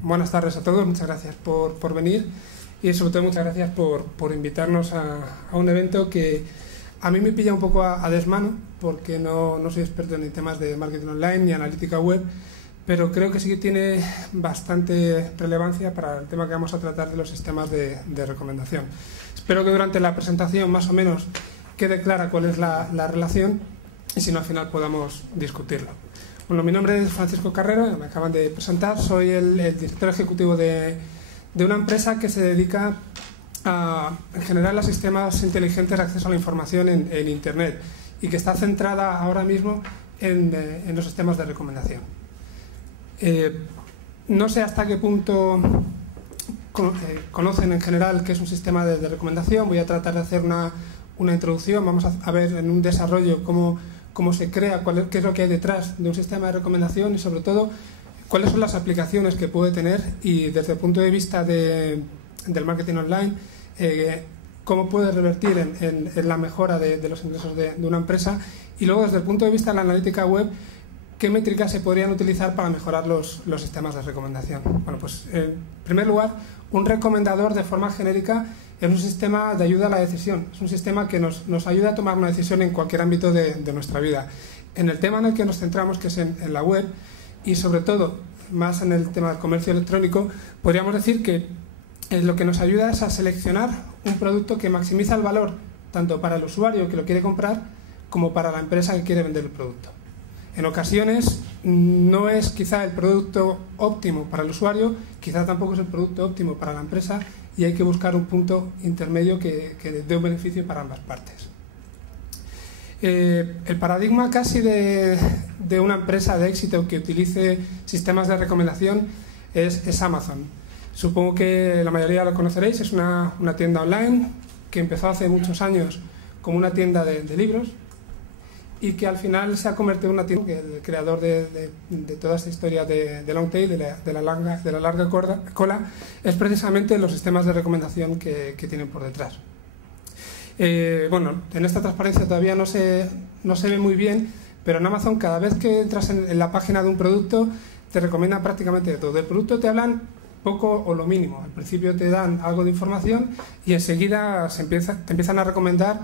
Buenas tardes a todos, muchas gracias por venir y sobre todo muchas gracias por invitarnos a un evento que a mí me pilla un poco a desmano porque no soy experto en temas de marketing online ni analítica web, pero creo que sí que tiene bastante relevancia para el tema que vamos a tratar de los sistemas de recomendación. Espero que durante la presentación más o menos quede clara cuál es la relación y si no al final podamos discutirlo. Bueno, mi nombre es Francisco Carrero, me acaban de presentar, soy el director ejecutivo de una empresa que se dedica a generar los sistemas inteligentes de acceso a la información en Internet y que está centrada ahora mismo en los sistemas de recomendación. No sé hasta qué punto conocen en general qué es un sistema de recomendación, voy a tratar de hacer una introducción, vamos a ver en un desarrollo cómo se crea, qué es lo que hay detrás de un sistema de recomendación y sobre todo cuáles son las aplicaciones que puede tener y desde el punto de vista del marketing online cómo puede revertir en la mejora de los ingresos de una empresa y luego desde el punto de vista de la analítica web qué métricas se podrían utilizar para mejorar los sistemas de recomendación. Bueno, pues en primer lugar, un recomendador de forma genérica es un sistema de ayuda a la decisión, es un sistema que nos ayuda a tomar una decisión en cualquier ámbito de nuestra vida. En el tema en el que nos centramos, que es en la web, y sobre todo, más en el tema del comercio electrónico, podríamos decir que lo que nos ayuda es a seleccionar un producto que maximiza el valor tanto para el usuario que lo quiere comprar como para la empresa que quiere vender el producto. En ocasiones no es quizá el producto óptimo para el usuario, quizá tampoco es el producto óptimo para la empresa y hay que buscar un punto intermedio que dé un beneficio para ambas partes. El paradigma casi de una empresa de éxito que utilice sistemas de recomendación es Amazon. Supongo que la mayoría lo conoceréis, es una tienda online que empezó hace muchos años como una tienda de libros y que al final se ha convertido en una tienda que el creador de toda esta historia de long tail, de la larga cola, es precisamente los sistemas de recomendación que tienen por detrás. Bueno, en esta transparencia todavía no se ve muy bien, pero en Amazon cada vez que entras en la página de un producto te recomiendan prácticamente de todo. Del producto te hablan poco o lo mínimo. Al principio te dan algo de información y enseguida te empiezan a recomendar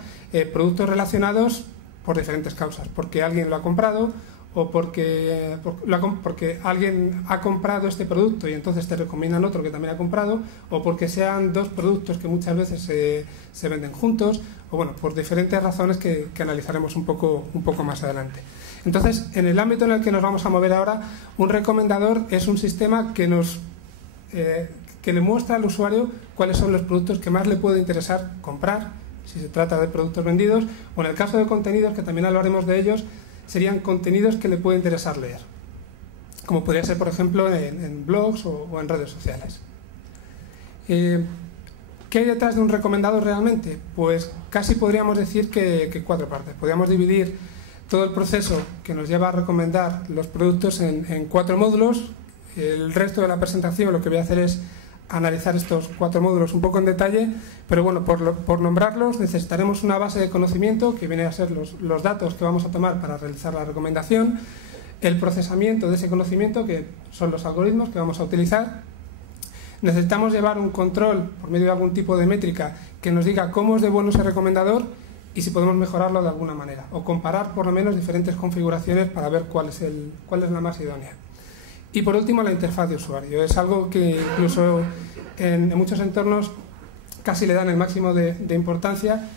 productos relacionados por diferentes causas, porque alguien lo ha comprado o porque alguien ha comprado este producto y entonces te recomiendan otro que también ha comprado, o porque sean dos productos que muchas veces se venden juntos, o bueno, por diferentes razones que analizaremos un poco más adelante. Entonces, en el ámbito en el que nos vamos a mover ahora, un recomendador es un sistema que le muestra al usuario cuáles son los productos que más le puede interesar comprar, si se trata de productos vendidos, o en el caso de contenidos, que también hablaremos de ellos, serían contenidos que le puede interesar leer, como podría ser, por ejemplo, en blogs o en redes sociales. ¿Qué hay detrás de un recomendador realmente? Pues casi podríamos decir que cuatro partes. Podríamos dividir todo el proceso que nos lleva a recomendar los productos en cuatro módulos. El resto de la presentación lo que voy a hacer es analizar estos cuatro módulos un poco en detalle, pero bueno, por nombrarlos necesitaremos una base de conocimiento que viene a ser los datos que vamos a tomar para realizar la recomendación, el procesamiento de ese conocimiento, que son los algoritmos que vamos a utilizar. Necesitamos llevar un control por medio de algún tipo de métrica que nos diga cómo es de bueno ese recomendador y si podemos mejorarlo de alguna manera, o comparar por lo menos diferentes configuraciones para ver cuál es la más idónea. Y por último, la interfaz de usuario. Es algo que incluso en muchos entornos casi le dan el máximo de importancia,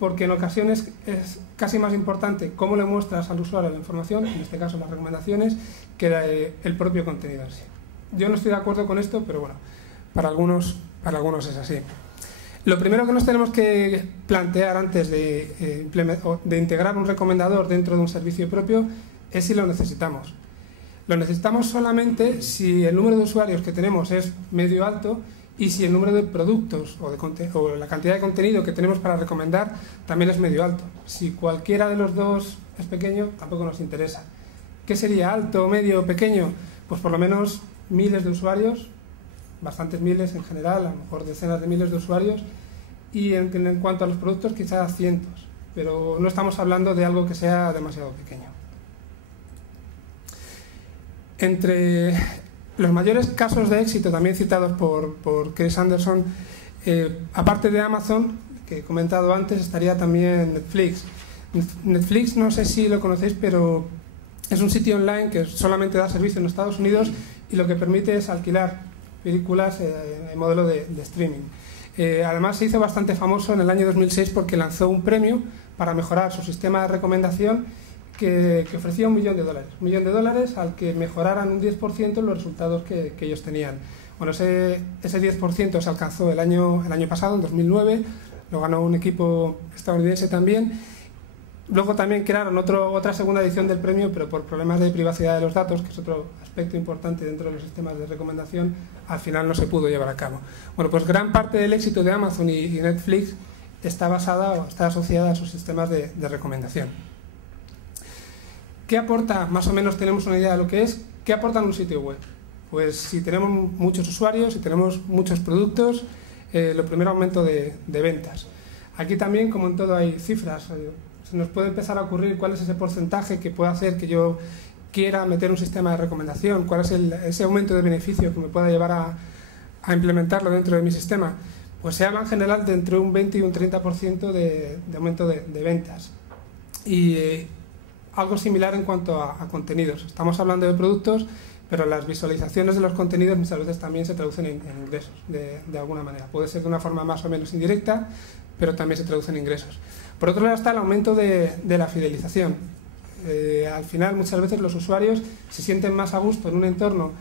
porque en ocasiones es casi más importante cómo le muestras al usuario la información, en este caso las recomendaciones, que el propio contenido en sí. Yo no estoy de acuerdo con esto, pero bueno, para algunos es así. Lo primero que nos tenemos que plantear antes de integrar un recomendador dentro de un servicio propio es si lo necesitamos. Lo necesitamos solamente si el número de usuarios que tenemos es medio alto y si el número de productos o la cantidad de contenido que tenemos para recomendar también es medio alto. Si cualquiera de los dos es pequeño, tampoco nos interesa. ¿Qué sería alto, medio, pequeño? Pues por lo menos miles de usuarios, bastantes miles en general, a lo mejor decenas de miles de usuarios, y en cuanto a los productos quizás cientos, pero no estamos hablando de algo que sea demasiado pequeño. Entre Los mayores casos de éxito, también citados por Chris Anderson, aparte de Amazon, que he comentado antes, estaría también Netflix. Netflix, no sé si lo conocéis, pero es un sitio online que solamente da servicio en Estados Unidos y lo que permite es alquilar películas en modelo de streaming. Además se hizo bastante famoso en el año 2006 porque lanzó un premio para mejorar su sistema de recomendación que ofrecía $1 millón. $1 millón al que mejoraran un 10% los resultados que ellos tenían. Bueno, ese 10% se alcanzó el año pasado, en 2009, lo ganó un equipo estadounidense también. Luego también crearon otra segunda edición del premio, pero por problemas de privacidad de los datos, que es otro aspecto importante dentro de los sistemas de recomendación, al final no se pudo llevar a cabo. Bueno, pues gran parte del éxito de Amazon y Netflix está basada o está asociada a sus sistemas de recomendación. ¿Qué aporta? Más o menos tenemos una idea de lo que es. ¿Qué aporta en un sitio web? Pues si tenemos muchos usuarios, si tenemos muchos productos, lo primero, aumento de ventas. Aquí también, como en todo, hay cifras. Se nos puede empezar a ocurrir cuál es ese porcentaje que puede hacer que yo quiera meter un sistema de recomendación, cuál es ese aumento de beneficio que me pueda llevar a implementarlo dentro de mi sistema. Pues se habla en general de entre un 20 y un 30% de aumento de ventas. Y algo similar en cuanto a contenidos. Estamos hablando de productos, pero las visualizaciones de los contenidos muchas veces también se traducen en ingresos, de alguna manera. Puede ser de una forma más o menos indirecta, pero también se traducen en ingresos. Por otro lado está el aumento de la fidelización. Al final, muchas veces los usuarios se sienten más a gusto en un entorno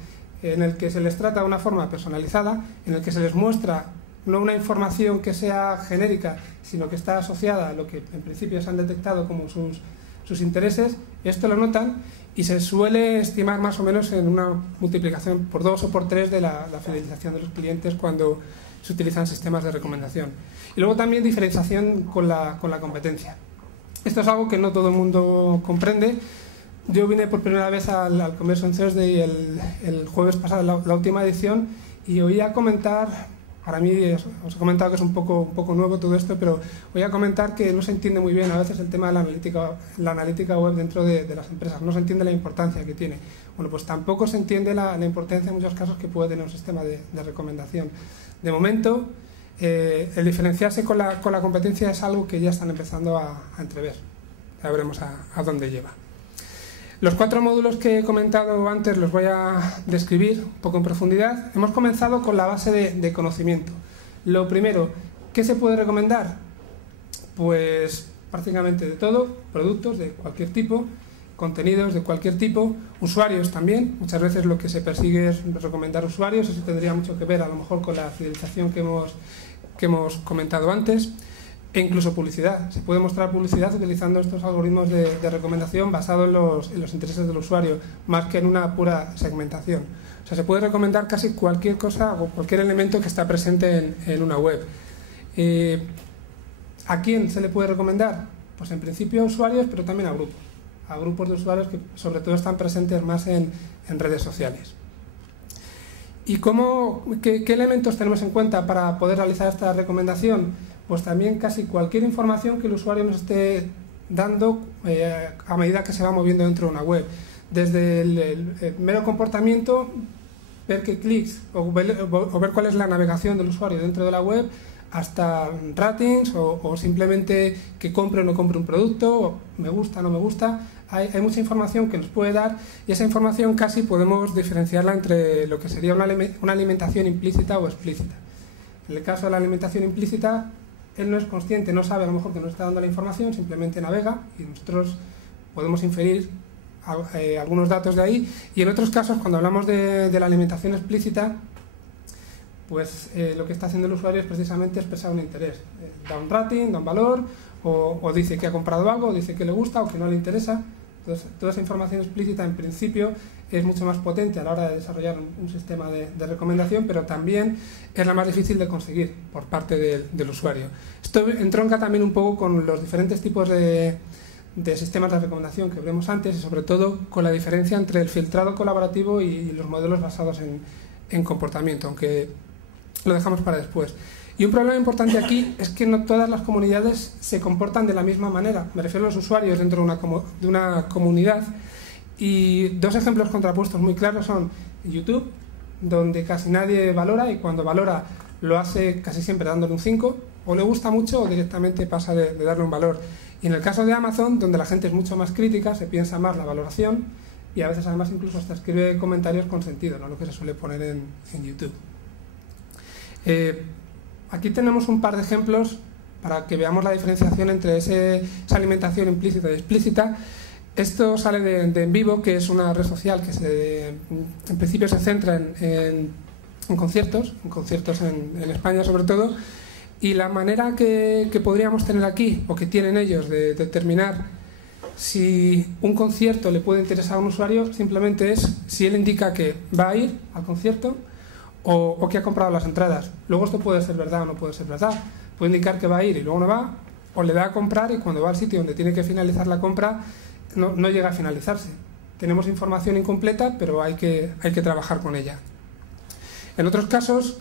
en el que se les trata de una forma personalizada, en el que se les muestra no una información que sea genérica, sino que está asociada a lo que en principio se han detectado como sus intereses. Esto lo notan y se suele estimar más o menos en una multiplicación por 2 o por 3 de la fidelización de los clientes cuando se utilizan sistemas de recomendación. Y luego también diferenciación con la competencia. Esto es algo que no todo el mundo comprende. Yo vine por primera vez al Conversion Thursday el jueves pasado, la última edición, y oía comentar, para mí os he comentado que es un poco nuevo todo esto, pero voy a comentar que no se entiende muy bien a veces el tema de la analítica web dentro de las empresas, no se entiende la importancia que tiene. Bueno, pues tampoco se entiende la importancia en muchos casos que puede tener un sistema de recomendación. De momento, el diferenciarse con la competencia es algo que ya están empezando a entrever. Ya veremos a dónde lleva. Los 4 módulos que he comentado antes los voy a describir un poco en profundidad. Hemos comenzado con la base de conocimiento. Lo primero, ¿qué se puede recomendar? Pues prácticamente de todo, productos de cualquier tipo, contenidos de cualquier tipo, usuarios también. Muchas veces lo que se persigue es recomendar usuarios, eso tendría mucho que ver a lo mejor con la fidelización que hemos comentado antes. E incluso publicidad. Se puede mostrar publicidad utilizando estos algoritmos de recomendación basados en los intereses del usuario, más que en una pura segmentación. O sea, se puede recomendar casi cualquier cosa o cualquier elemento que está presente en una web. ¿A quién se le puede recomendar? Pues en principio a usuarios, pero también a grupos de usuarios que sobre todo están presentes más en redes sociales. ¿Y qué elementos tenemos en cuenta para poder realizar esta recomendación? Pues también casi cualquier información que el usuario nos esté dando a medida que se va moviendo dentro de una web. Desde el mero comportamiento, ver qué clics o ver cuál es la navegación del usuario dentro de la web, hasta ratings o simplemente que compre o no compre un producto, o me gusta o no me gusta. Hay mucha información que nos puede dar y esa información casi podemos diferenciarla entre lo que sería una alimentación implícita o explícita. En el caso de la alimentación implícita, él no es consciente, no sabe a lo mejor que nos está dando la información, simplemente navega y nosotros podemos inferir algunos datos de ahí. Y en otros casos, cuando hablamos de la alimentación explícita, pues lo que está haciendo el usuario es precisamente expresar un interés. Da un rating, da un valor, o dice que ha comprado algo, o dice que le gusta o que no le interesa. Entonces, toda esa información explícita en principio es mucho más potente a la hora de desarrollar un sistema de recomendación, pero también es la más difícil de conseguir por parte del usuario. Esto entronca también un poco con los diferentes tipos de sistemas de recomendación que veremos antes y sobre todo con la diferencia entre el filtrado colaborativo y los modelos basados en comportamiento, aunque lo dejamos para después. Y un problema importante aquí es que no todas las comunidades se comportan de la misma manera. Me refiero a los usuarios dentro de una comunidad. Y 2 ejemplos contrapuestos muy claros son YouTube donde casi nadie valora, y cuando valora lo hace casi siempre dándole un 5, o le gusta mucho o directamente pasa de darle un valor. Y en el caso de Amazon, donde la gente es mucho más crítica, se piensa más la valoración y a veces además incluso hasta escribe comentarios con sentido, no lo que se suele poner en YouTube. Aquí tenemos un par de ejemplos para que veamos la diferenciación entre esa alimentación implícita y explícita. Esto sale de En Vivo, que es una red social que en principio se centra en conciertos en España sobre todo, y la manera que podríamos tener aquí, o que tienen ellos, de determinar si un concierto le puede interesar a un usuario, simplemente es si él indica que va a ir al concierto o que ha comprado las entradas. Luego esto puede ser verdad o no puede ser verdad. Puede indicar que va a ir y luego no va, o le da a comprar y cuando va al sitio donde tiene que finalizar la compra no llega a finalizarse. Tenemos información incompleta, pero hay que trabajar con ella. En otros casos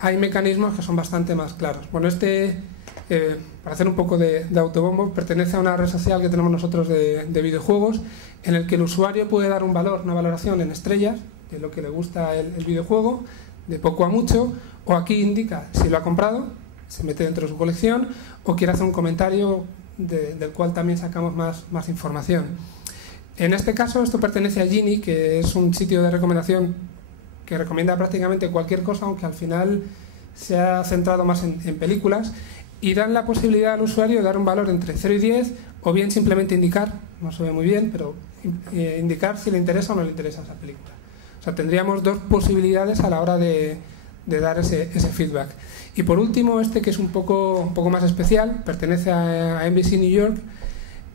hay mecanismos que son bastante más claros. Bueno, para hacer un poco de autobombo, pertenece a una red social que tenemos nosotros de videojuegos, en el que el usuario puede dar un valor, una valoración en estrellas, de lo que le gusta el videojuego, de poco a mucho, o aquí indica si lo ha comprado, se mete dentro de su colección, o quiere hacer un comentario del cual también sacamos más información. En este caso esto pertenece a Gini, que es un sitio de recomendación que recomienda prácticamente cualquier cosa, aunque al final se ha centrado más en películas, y dan la posibilidad al usuario de dar un valor entre 0 y 10, o bien simplemente indicar, no se ve muy bien, pero indicar si le interesa o no le interesa esa película. O sea, tendríamos dos posibilidades a la hora de dar ese feedback. Y por último, que es un poco más especial, pertenece a NBC New York,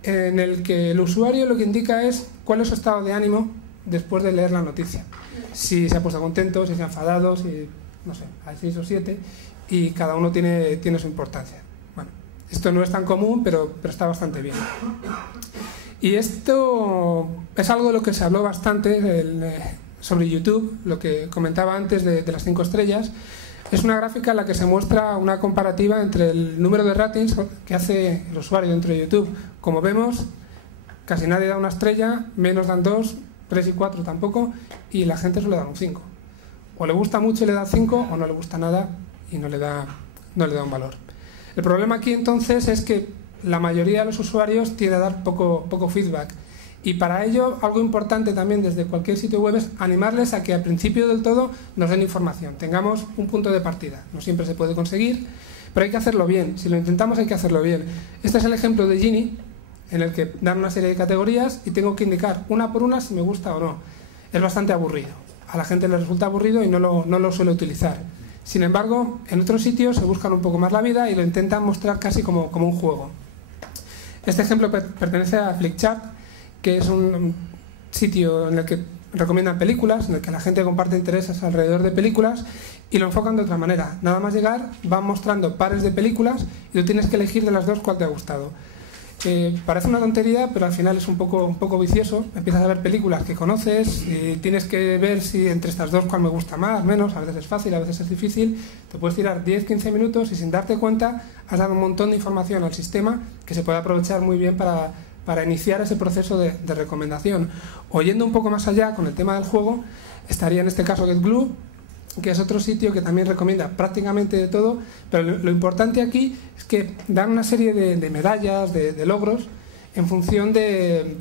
en el que el usuario lo que indica es cuál es su estado de ánimo después de leer la noticia. Si se ha puesto contento, si se ha enfadado, si, no sé, hay 6 o 7, y cada uno tiene su importancia. Bueno, esto no es tan común, pero está bastante bien. Y esto es algo de lo que se habló bastante sobre YouTube, lo que comentaba antes de las 5 estrellas. Es una gráfica en la que se muestra una comparativa entre el número de ratings que hace el usuario dentro de YouTube. Como vemos, casi nadie da una estrella, menos dan 2, 3 y 4 tampoco, y la gente suele dar un 5. O le gusta mucho y le da 5, o no le gusta nada y no le da un valor. El problema aquí entonces es que la mayoría de los usuarios tiende a dar poco feedback. Y para ello, algo importante también desde cualquier sitio web es animarles a que al principio del todo nos den información, tengamos un punto de partida. No siempre se puede conseguir, pero hay que hacerlo bien. Si lo intentamos hay que hacerlo bien. Este es el ejemplo de Gini, en el que dan una serie de categorías y tengo que indicar una por una si me gusta o no. Es bastante aburrido. A la gente le resulta aburrido y no lo suele utilizar. Sin embargo, en otros sitios se buscan un poco más la vida y lo intentan mostrar casi como un juego. Este ejemplo pertenece a Flickchart, que es un sitio en el que recomiendan películas, en el que la gente comparte intereses alrededor de películas y lo enfocan de otra manera. Nada más llegar, van mostrando pares de películas y tú tienes que elegir de las dos cuál te ha gustado. Parece una tontería, pero al final es un poco vicioso. Empiezas a ver películas que conoces y tienes que ver si entre estas dos cuál me gusta más, menos. A veces es fácil, a veces es difícil. Te puedes tirar 10-15 minutos y sin darte cuenta has dado un montón de información al sistema que se puede aprovechar muy bien para iniciar ese proceso de recomendación. O yendo un poco más allá con el tema del juego, estaría en este caso GetGlue, que es otro sitio que también recomienda prácticamente de todo, pero lo importante aquí es que dan una serie de medallas, de logros, en función de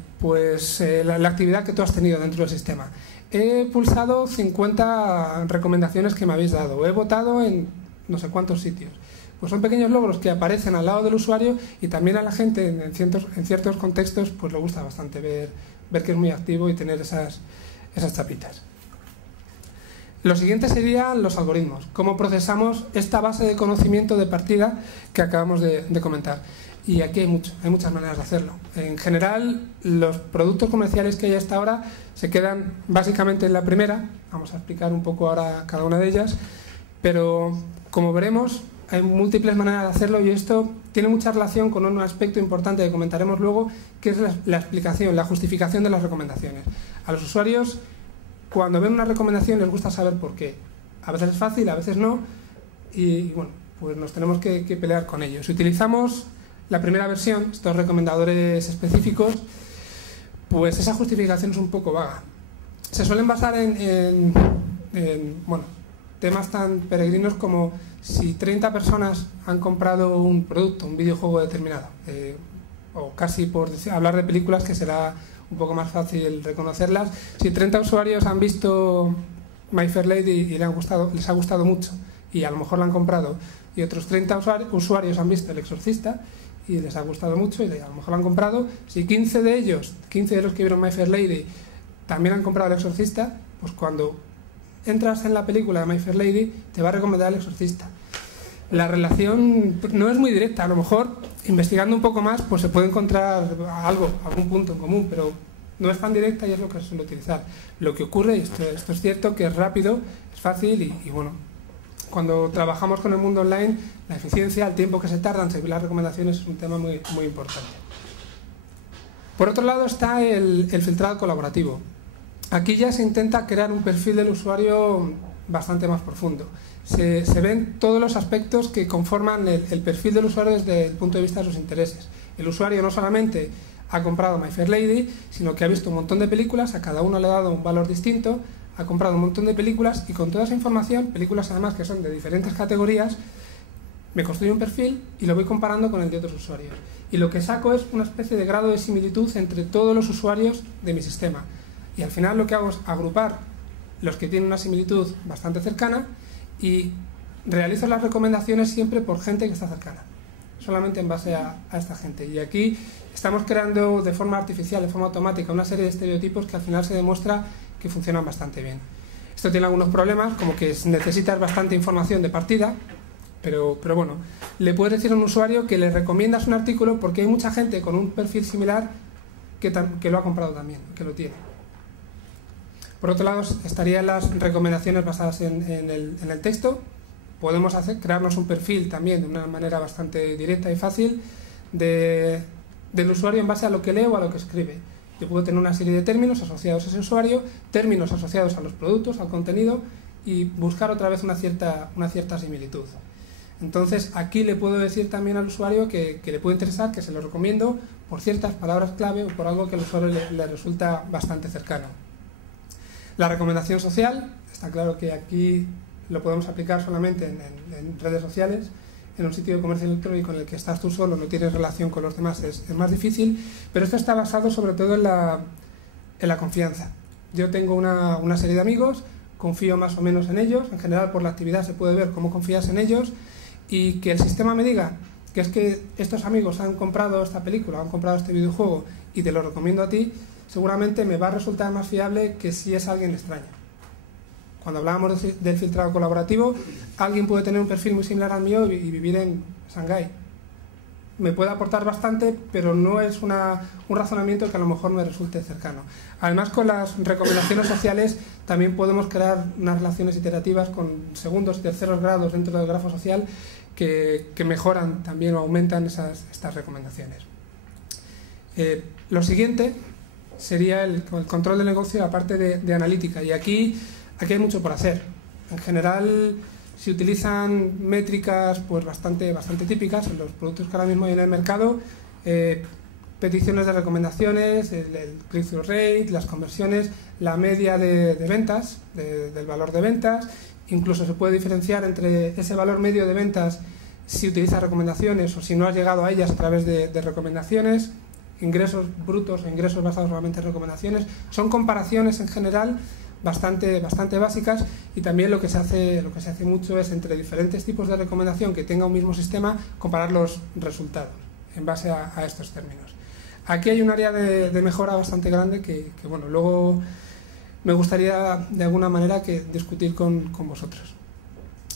la actividad que tú has tenido dentro del sistema. He pulsado 50 recomendaciones que me habéis dado, o he votado en no sé cuántos sitios. Pues son pequeños logros que aparecen al lado del usuario y también a la gente en ciertos contextos pues le gusta bastante ver que es muy activo y tener esas chapitas. Lo siguiente serían los algoritmos, cómo procesamos esta base de conocimiento de partida que acabamos de comentar. Y aquí hay muchas maneras de hacerlo. En general, los productos comerciales que hay hasta ahora se quedan básicamente en la primera. Vamos a explicar un poco ahora cada una de ellas, pero como veremos, hay múltiples maneras de hacerlo y esto tiene mucha relación con un aspecto importante que comentaremos luego, que es la explicación, la justificación de las recomendaciones. A los usuarios, cuando ven una recomendación, les gusta saber por qué. A veces es fácil, a veces no, y bueno, pues nos tenemos que pelear con ello. Si utilizamos la primera versión, estos recomendadores específicos, pues esa justificación es un poco vaga. Se suelen basar en bueno, temas tan peregrinos como si 30 personas han comprado un producto, un videojuego determinado, o casi por hablar de películas que será un poco más fácil reconocerlas, si 30 usuarios han visto My Fair Lady y les ha gustado mucho y a lo mejor la han comprado, y otros 30 usuarios han visto El Exorcista y les ha gustado mucho y a lo mejor la han comprado, si 15 de los que vieron My Fair Lady también han comprado El Exorcista, pues cuando entras en la película de My Fair Lady te va a recomendar El Exorcista. La relación no es muy directa, a lo mejor investigando un poco más pues se puede encontrar algún punto en común, pero no es tan directa y es lo que se suele utilizar. Lo que ocurre, y esto es cierto, que es rápido, es fácil y bueno, cuando trabajamos con el mundo online, la eficiencia, el tiempo que se tarda en seguir las recomendaciones es un tema muy, muy importante. Por otro lado está el filtrado colaborativo. Aquí ya se intenta crear un perfil del usuario bastante más profundo. Se ven todos los aspectos que conforman el perfil del usuario desde el punto de vista de sus intereses. El usuario no solamente ha comprado My Fair Lady, sino que ha visto un montón de películas, a cada uno le ha dado un valor distinto, ha comprado un montón de películas y con toda esa información, películas además que son de diferentes categorías, me construyo un perfil y lo voy comparando con el de otros usuarios. Y lo que saco es una especie de grado de similitud entre todos los usuarios de mi sistema. Y al final lo que hago es agrupar los que tienen una similitud bastante cercana y realizo las recomendaciones siempre por gente que está cercana, solamente en base a esta gente. Y aquí estamos creando de forma artificial, de forma automática, una serie de estereotipos que al final se demuestra que funcionan bastante bien. Esto tiene algunos problemas, como que necesitas bastante información de partida, pero bueno, le puedes decir a un usuario que le recomiendas un artículo porque hay mucha gente con un perfil similar que lo ha comprado también, que lo tiene. Por otro lado, estarían las recomendaciones basadas en el texto. Podemos crearnos un perfil también de una manera bastante directa y fácil del usuario en base a lo que lee o a lo que escribe. Yo puedo tener una serie de términos asociados a ese usuario, términos asociados a los productos, al contenido, y buscar otra vez una cierta similitud. Entonces, aquí le puedo decir también al usuario que le puede interesar, que se lo recomiendo por ciertas palabras clave o por algo que al usuario le resulta bastante cercano. La recomendación social, está claro que aquí lo podemos aplicar solamente en redes sociales. En un sitio de comercio electrónico en el que estás tú solo, no tienes relación con los demás, es más difícil, pero esto está basado sobre todo en la confianza. Yo tengo una serie de amigos, confío más o menos en ellos, en general por la actividad se puede ver cómo confías en ellos, y que el sistema me diga que es que estos amigos han comprado esta película, han comprado este videojuego y te lo recomiendo a ti, seguramente me va a resultar más fiable que si es alguien extraño. Cuando hablábamos del filtrado colaborativo, alguien puede tener un perfil muy similar al mío y vivir en Shanghái. Me puede aportar bastante, pero no es un razonamiento que a lo mejor me resulte cercano. Además, con las recomendaciones sociales también podemos crear unas relaciones iterativas con segundos y terceros grados dentro del grafo social que mejoran también o aumentan estas recomendaciones. Lo siguiente sería el control del negocio, aparte de analítica, y aquí hay mucho por hacer. En general se utilizan métricas pues bastante típicas en los productos que ahora mismo hay en el mercado, peticiones de recomendaciones, el click-through rate, las conversiones, la media de ventas, del valor de ventas. Incluso se puede diferenciar entre ese valor medio de ventas si utilizas recomendaciones o si no has llegado a ellas a través de recomendaciones, ingresos brutos o ingresos basados solamente en recomendaciones. Son comparaciones en general bastante básicas, y también lo que se hace mucho es entre diferentes tipos de recomendación que tenga un mismo sistema comparar los resultados en base a estos términos. Aquí hay un área de mejora bastante grande que bueno, luego me gustaría de alguna manera discutir con vosotros.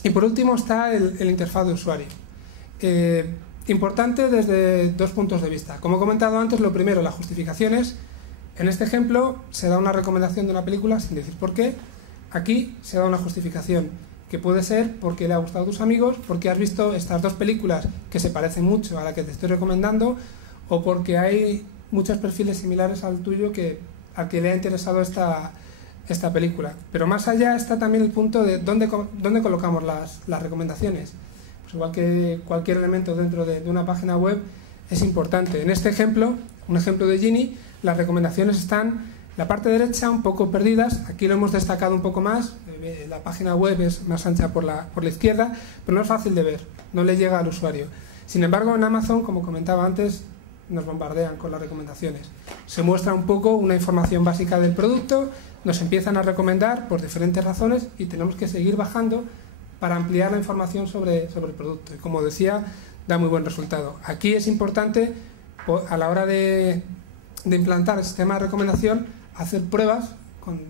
Y por último está el interfaz de usuario. Importante desde dos puntos de vista. Como he comentado antes, lo primero, las justificaciones. En este ejemplo se da una recomendación de una película sin decir por qué. Aquí se da una justificación que puede ser porque le ha gustado a tus amigos, porque has visto estas dos películas que se parecen mucho a la que te estoy recomendando, o porque hay muchos perfiles similares al tuyo al que le ha interesado esta película. Pero más allá está también el punto de dónde colocamos las recomendaciones. Pues igual que cualquier elemento dentro de una página web, es importante. En este ejemplo, un ejemplo de Gini, las recomendaciones están en la parte derecha un poco perdidas. Aquí lo hemos destacado un poco más. la página web es más ancha por la izquierda, pero no es fácil de ver, no le llega al usuario. Sin embargo, en Amazon, como comentaba antes, nos bombardean con las recomendaciones. Se muestra un poco una información básica del producto, nos empiezan a recomendar por diferentes razones y tenemos que seguir bajando para ampliar la información sobre el producto. Y como decía, da muy buen resultado. Aquí es importante, a la hora de implantar el sistema de recomendación, hacer pruebas con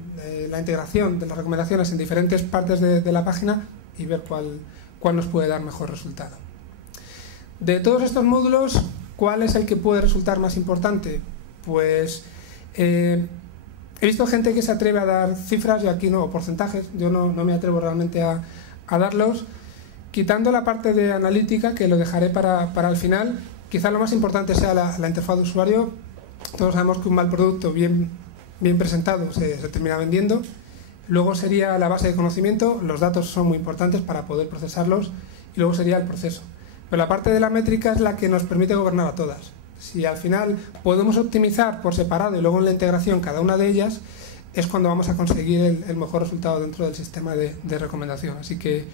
la integración de las recomendaciones en diferentes partes de la página y ver cuál nos puede dar mejor resultado. De todos estos módulos, ¿cuál es el que puede resultar más importante? Pues he visto gente que se atreve a dar cifras y aquí no, porcentajes, yo no me atrevo realmente a darlos. Quitando la parte de analítica, que lo dejaré para el final, quizá lo más importante sea la interfaz de usuario. Todos sabemos que un mal producto bien presentado se termina vendiendo. Luego sería la base de conocimiento, los datos son muy importantes para poder procesarlos, y luego sería el proceso. Pero la parte de la métrica es la que nos permite gobernar a todas. Si al final podemos optimizar por separado y luego en la integración cada una de ellas, es cuando vamos a conseguir el mejor resultado dentro del sistema de recomendación. Así que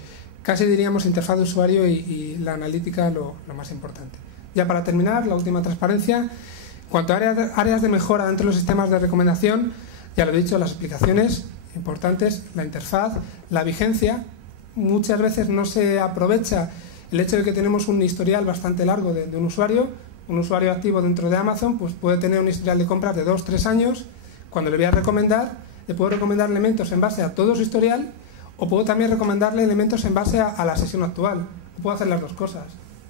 casi diríamos interfaz de usuario y la analítica lo más importante. Ya para terminar, la última transparencia. En cuanto a áreas de mejora dentro de los sistemas de recomendación, ya lo he dicho, las explicaciones importantes, la interfaz, la vigencia. Muchas veces no se aprovecha el hecho de que tenemos un historial bastante largo de un usuario activo dentro de Amazon, pues puede tener un historial de compras de 2-3 años. Cuando le voy a recomendar, le puedo recomendar elementos en base a todo su historial, o puedo también recomendarle elementos en base a la sesión actual. Puedo hacer las dos cosas.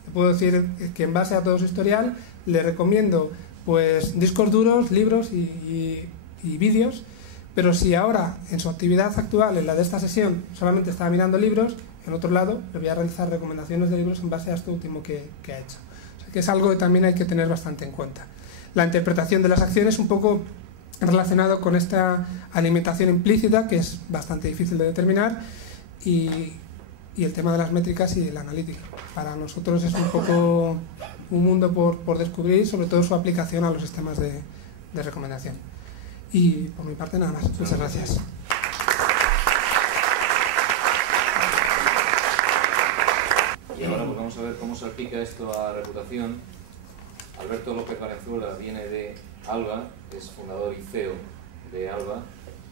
Le puedo decir que en base a todo su historial le recomiendo pues discos duros, libros y vídeos, pero si ahora en su actividad actual, en la de esta sesión, solamente estaba mirando libros, en otro lado le voy a realizar recomendaciones de libros en base a esto último que ha hecho. O sea que es algo que también hay que tener bastante en cuenta. La interpretación de las acciones un poco relacionado con esta alimentación implícita, que es bastante difícil de determinar, y el tema de las métricas y la analítica. Para nosotros es un poco un mundo por descubrir, sobre todo su aplicación a los sistemas de recomendación. Y por mi parte nada más. Muchas gracias. Y ahora pues vamos a ver cómo salpica esto a reputación. Alberto López Valenzuela viene de Alba, es fundador y CEO de Alba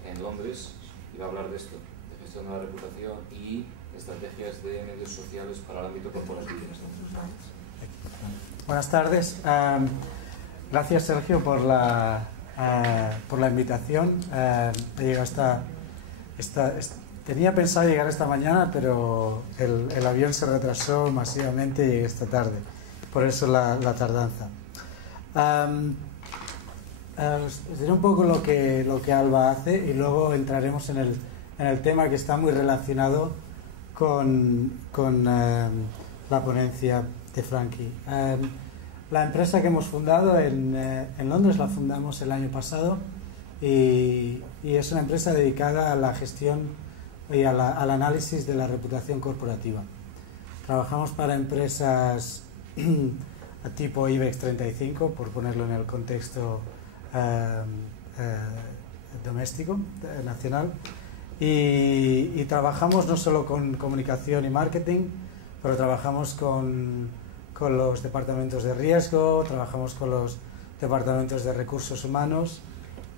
en Londres, y va a hablar de esto, de gestión de la reputación y estrategias de medios sociales para el ámbito corporativo. Buenas tardes. Gracias, Sergio, por la invitación. Tenía pensado llegar esta mañana, pero el avión se retrasó masivamente y llegué esta tarde. Por eso la tardanza. Os diré un poco lo que Alba hace y luego entraremos en el tema que está muy relacionado con la ponencia de Frankie. La empresa que hemos fundado en Londres la fundamos el año pasado y es una empresa dedicada a la gestión y al análisis de la reputación corporativa. Trabajamos para empresas a tipo IBEX 35, por ponerlo en el contexto doméstico, nacional, y trabajamos no solo con comunicación y marketing, pero trabajamos con los departamentos de riesgo, trabajamos con los departamentos de recursos humanos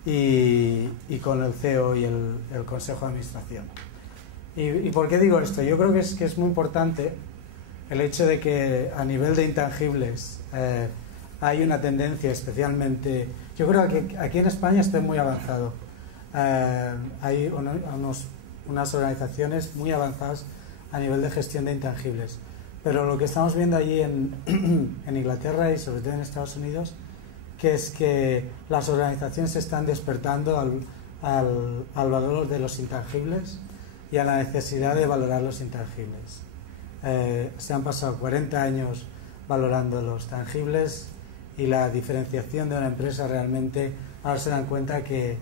y con el CEO y el Consejo de Administración. ¿Y por qué digo esto? Yo creo que es muy importante el hecho de que a nivel de intangibles hay una tendencia especialmente... Yo creo que aquí en España está muy avanzado. Hay unas organizaciones muy avanzadas a nivel de gestión de intangibles. Pero lo que estamos viendo allí en Inglaterra y sobre todo en Estados Unidos, que es que las organizaciones se están despertando al valor de los intangibles y a la necesidad de valorar los intangibles. Se han pasado 40 años valorando los tangibles y la diferenciación de una empresa realmente ahora se dan cuenta que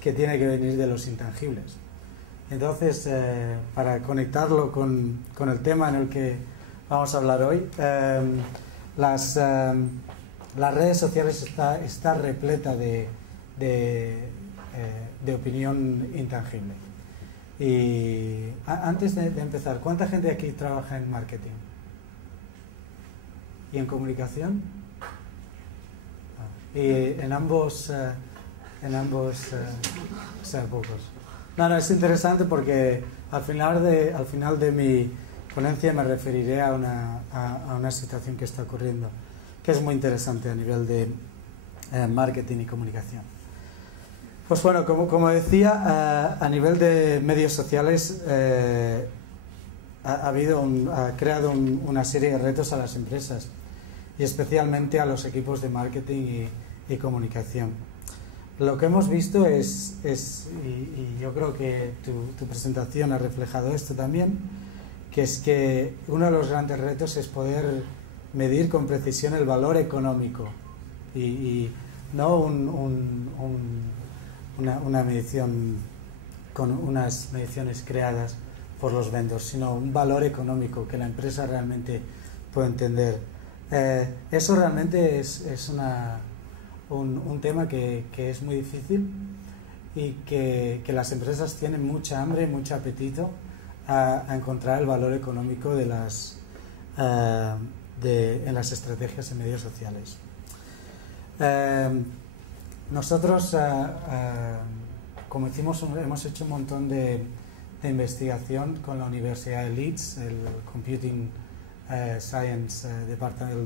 tiene que venir de los intangibles. Entonces, para conectarlo con el tema en el que vamos a hablar hoy, las redes sociales está repleta de opinión intangible. Y antes de empezar, ¿cuánta gente aquí trabaja en marketing? ¿Y en comunicación? Y en ambos, o sea, pocos. No, es interesante porque al final de mi ponencia me referiré a una situación que está ocurriendo, que es muy interesante a nivel de marketing y comunicación. Pues bueno, como decía, a nivel de medios sociales ha creado una serie de retos a las empresas y especialmente a los equipos de marketing y comunicación. Lo que hemos visto es y yo creo que tu presentación ha reflejado esto también, que es que uno de los grandes retos es poder medir con precisión el valor económico y no una medición con unas mediciones creadas por los vendors, sino un valor económico que la empresa realmente puede entender. Eso realmente es un tema que es muy difícil y que las empresas tienen mucha hambre y mucho apetito a encontrar el valor económico en las estrategias en medios sociales. Nosotros, como hemos hecho un montón de investigación con la Universidad de Leeds, el Computing Science, el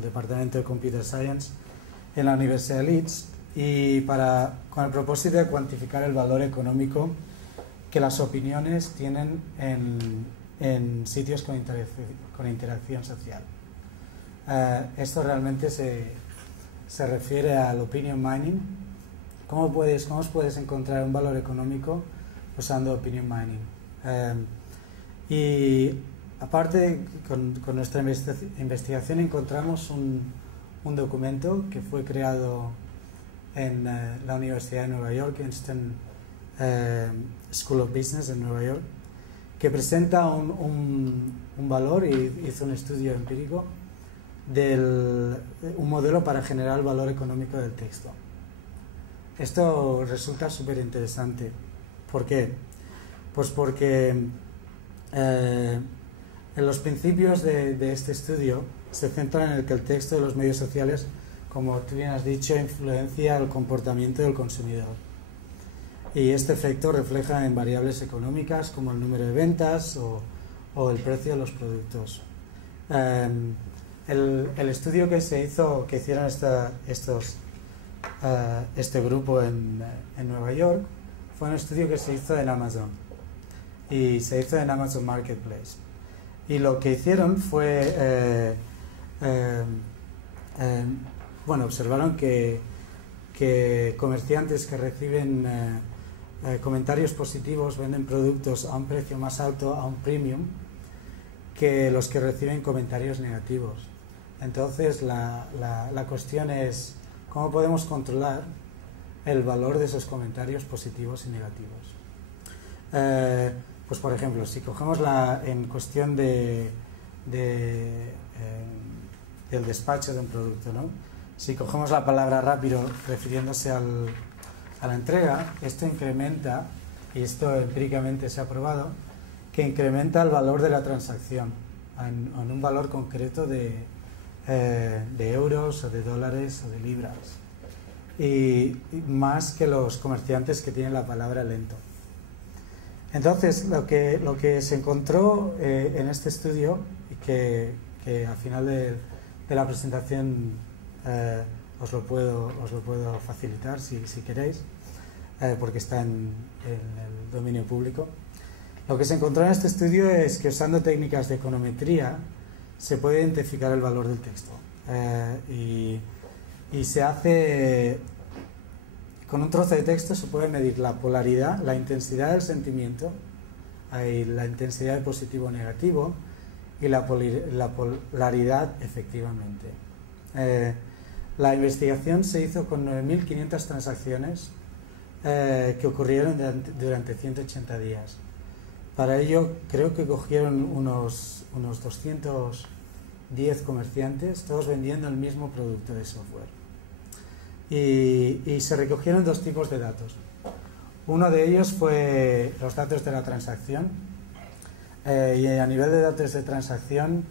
Departamento de Computer Science en la Universidad de Leeds, y con el propósito de cuantificar el valor económico que las opiniones tienen en sitios con interacción social. Esto realmente se refiere al opinion mining. ¿Cómo puedes encontrar un valor económico usando opinion mining? Y aparte, con nuestra investigación encontramos un documento que fue creado en la Universidad de Nueva York, Princeton School of Business en Nueva York, que presenta un valor y hizo un estudio empírico un modelo para generar el valor económico del texto. Esto resulta súper interesante. ¿Por qué? Pues porque en los principios de este estudio se centran en el que el texto de los medios sociales, como tú bien has dicho, influencia el comportamiento del consumidor. Y este efecto refleja en variables económicas como el número de ventas o el precio de los productos. El estudio que hicieron este grupo en Nueva York fue un estudio que se hizo en Amazon y se hizo en Amazon Marketplace, y lo que hicieron fue observaron que comerciantes que reciben comentarios positivos venden productos a un precio más alto, a un premium, que los que reciben comentarios negativos. Entonces la cuestión es cómo podemos controlar el valor de esos comentarios positivos y negativos. Pues por ejemplo, si cogemos en cuestión del despacho de un producto, ¿no? Si cogemos la palabra rápido refiriéndose a la entrega, esto incrementa, y esto empíricamente se ha probado, que incrementa el valor de la transacción en un valor concreto de euros o de dólares o de libras, y más que los comerciantes que tienen la palabra lento. Entonces lo que se encontró en este estudio, y que al final de la presentación os lo puedo facilitar si queréis, porque está en el dominio público. Lo que se encontró en este estudio es que usando técnicas de econometría se puede identificar el valor del texto, y se hace con un trozo de texto. Se puede medir la polaridad, la intensidad del sentimiento, la intensidad de positivo o negativo, y la polaridad efectivamente. La investigación se hizo con 9.500 transacciones que ocurrieron durante 180 días. Para ello creo que cogieron unos 210 comerciantes, todos vendiendo el mismo producto de software. Y se recogieron dos tipos de datos. Uno de ellos fue los datos de la transacción. Y a nivel de datos de transacción,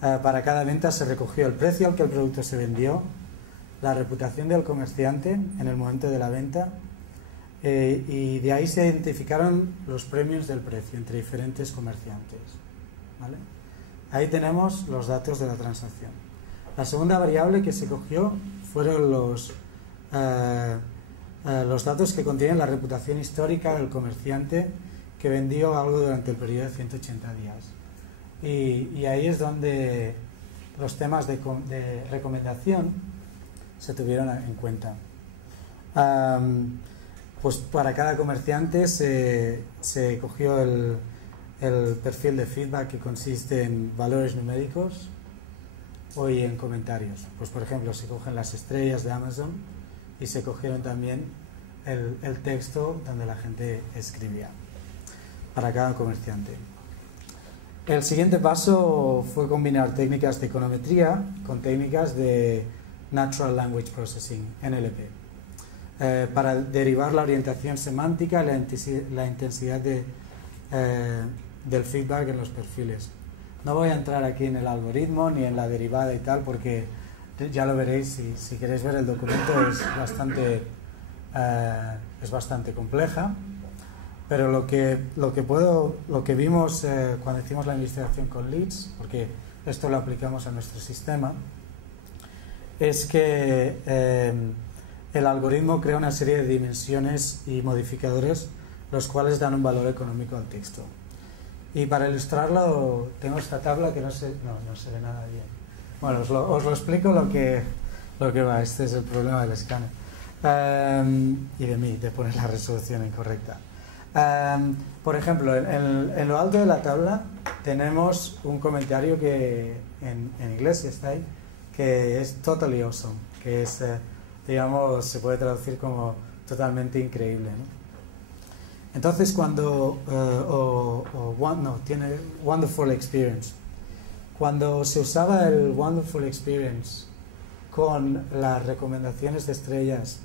para cada venta se recogió el precio al que el producto se vendió, la reputación del comerciante en el momento de la venta, y de ahí se identificaron los premios del precio entre diferentes comerciantes, ¿vale? Ahí tenemos los datos de la transacción. La segunda variable que se cogió fueron los datos que contienen la reputación histórica del comerciante que vendió algo durante el periodo de 180 días. Y ahí es donde los temas de recomendación se tuvieron en cuenta. Pues para cada comerciante se cogió el perfil de feedback, que consiste en valores numéricos o en comentarios. Pues por ejemplo, se cogen las estrellas de Amazon y se cogieron también el texto donde la gente escribía para cada comerciante. El siguiente paso fue combinar técnicas de econometría con técnicas de Natural Language Processing, NLP, para derivar la orientación semántica y la intensidad del feedback en los perfiles. No voy a entrar aquí en el algoritmo ni en la derivada y tal, porque ya lo veréis, si queréis ver el documento es bastante compleja, pero lo que vimos cuando hicimos la investigación con Leeds, porque esto lo aplicamos a nuestro sistema, es que el algoritmo crea una serie de dimensiones y modificadores, los cuales dan un valor económico al texto. Y para ilustrarlo tengo esta tabla que no se ve nada bien. Bueno, os lo explico lo que va. Este es el problema del escáner. Y de mí, de poner la resolución incorrecta. Por ejemplo, en lo alto de la tabla tenemos un comentario que en inglés está ahí, que es totally awesome, que es, digamos, se puede traducir como totalmente increíble, ¿no? Entonces tiene wonderful experience. Cuando se usaba el wonderful experience con las recomendaciones de estrellas,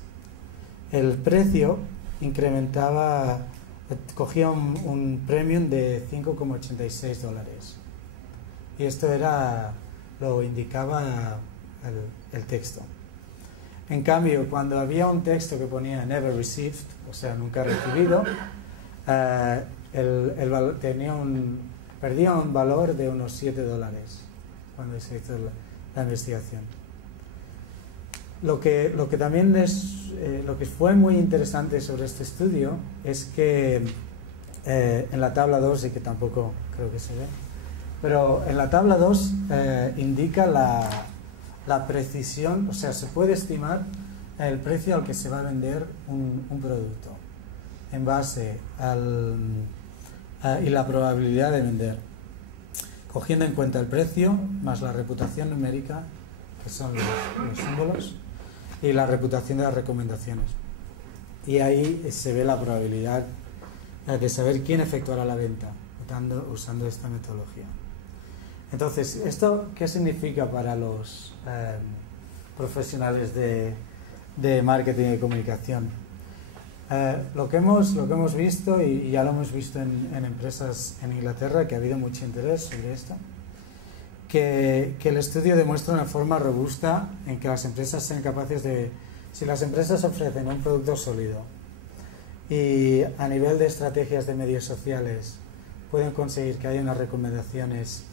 el precio incrementaba, cogía un premium de $5,86. Y esto lo indicaba el texto. En cambio, cuando había un texto que ponía never received, o sea, nunca recibido, perdía un valor de unos $7 cuando se hizo la investigación. Lo que también lo que fue muy interesante sobre este estudio es que en la tabla 2, y que tampoco creo que se ve, pero en la tabla 2 indica la precisión, o sea, se puede estimar el precio al que se va a vender un producto en base y la probabilidad de vender, cogiendo en cuenta el precio más la reputación numérica, que son los símbolos, y la reputación de las recomendaciones. Y ahí se ve la probabilidad de saber quién efectuará la venta usando esta metodología. Entonces, ¿esto qué significa para los profesionales de marketing y comunicación? Lo que hemos visto, y ya lo hemos visto en empresas en Inglaterra, que ha habido mucho interés sobre esto, que el estudio demuestra una forma robusta en que las empresas sean capaces de, si las empresas ofrecen un producto sólido y a nivel de estrategias de medios sociales pueden conseguir que haya unas recomendaciones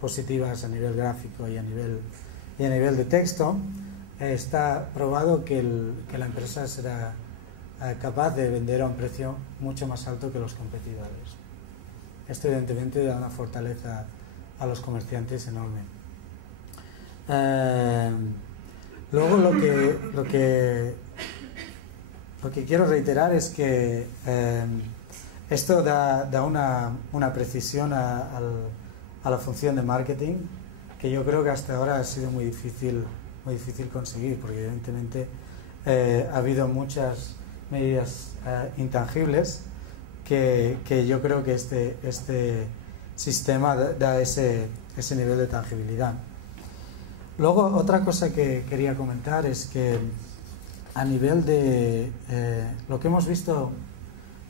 positivas a nivel gráfico y a nivel de texto, está probado que la empresa será capaz de vender a un precio mucho más alto que los competidores. Esto evidentemente da una fortaleza a los comerciantes enorme. Luego lo que quiero reiterar es que esto da una precisión a la función de marketing que yo creo que hasta ahora ha sido muy difícil conseguir, porque evidentemente ha habido muchas medidas intangibles que yo creo que este sistema da ese nivel de tangibilidad. Luego, otra cosa que quería comentar es que a nivel de lo que hemos visto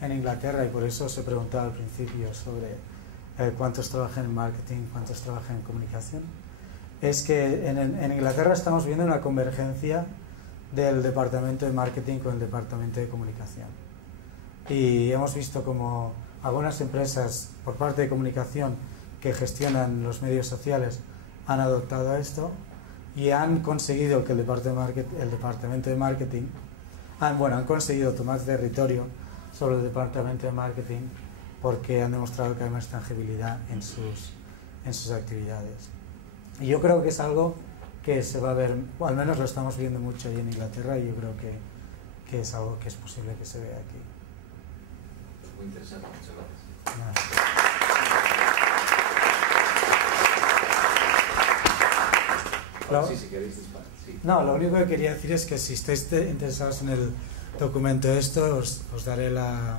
en Inglaterra, y por eso os he preguntado al principio sobre cuántos trabajan en marketing, cuántos trabajan en comunicación, es que en Inglaterra estamos viendo una convergencia del departamento de marketing con el departamento de comunicación. Y hemos visto como algunas empresas por parte de comunicación que gestionan los medios sociales han adoptado esto y han conseguido que el departamento de marketing han conseguido tomar territorio sobre el departamento de marketing porque han demostrado que hay más tangibilidad en sus actividades. Y yo creo que es algo que se va a ver, o al menos lo estamos viendo mucho ahí en Inglaterra, y yo creo que es algo que es posible que se vea aquí. Muy interesante, muchas gracias. Nada. Sí, si queréis disparar. Sí. No, lo único que quería decir es que si estáis interesados en el documento os daré la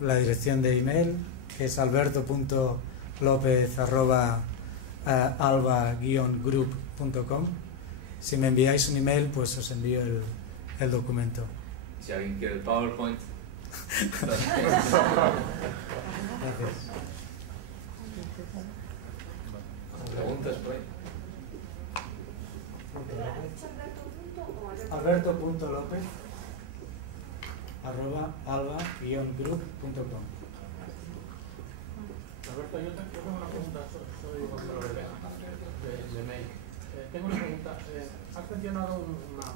dirección de email, que es alberto.lopez@alba-group.com. Si me enviáis un email, pues os envío el documento. Si alguien quiere el PowerPoint. Gracias. ¿Preguntas por ahí? alberto.lopez@alba-group.com. Alberto, yo tengo una pregunta, soy Gonzalo Bebé, de Mail. Tengo una pregunta. Has mencionado una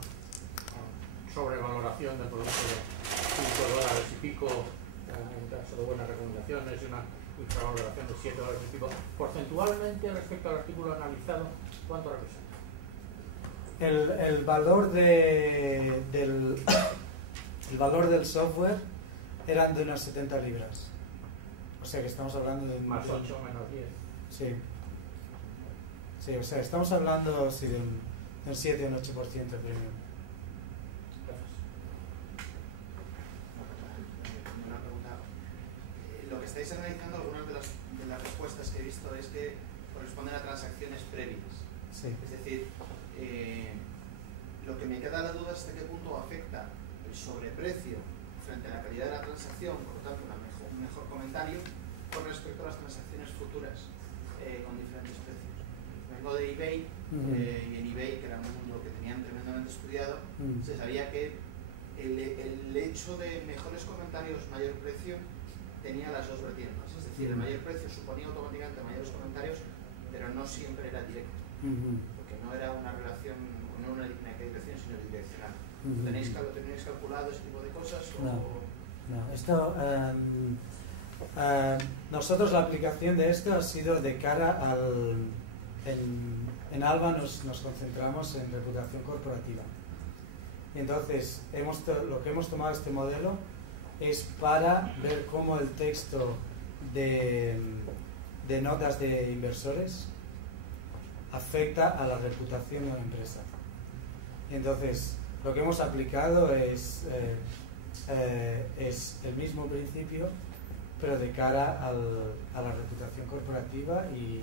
sobrevaloración del producto de $5 y pico, en caso de buenas recomendaciones, y una infravaloración de $7 y pico. Porcentualmente, respecto al artículo analizado, ¿cuánto representa? El valor el valor del software eran de unas 70 libras. O sea que estamos hablando de... Más 8 menos 10. Sí. Sí, o sea, estamos hablando de un 7 o un 8% de premium. Una pregunta. Lo que estáis analizando, algunas de las respuestas que he visto es que corresponden a transacciones previas. Sí. Es decir, lo que me queda la duda es hasta qué punto afecta el sobreprecio frente a la calidad de la transacción, por lo tanto un mejor comentario con respecto a las transacciones futuras con diferentes precios. Vengo de eBay y en eBay, que era un mundo que tenían tremendamente estudiado, se sabía que el hecho de mejores comentarios, mayor precio, tenía las dos vertientes. Es decir, el mayor precio suponía automáticamente mayores comentarios, pero no siempre era directo, porque no era una relación, no era una dirección, sino direccional. ¿Lo tenéis calculado ese tipo de cosas? No, esto... nosotros la aplicación de esto ha sido de cara al... En Alba nos concentramos en reputación corporativa. Y entonces, lo que hemos tomado este modelo es para ver cómo el texto de notas de inversores afecta a la reputación de una empresa. Y entonces, lo que hemos aplicado es el mismo principio, pero de cara a la reputación corporativa y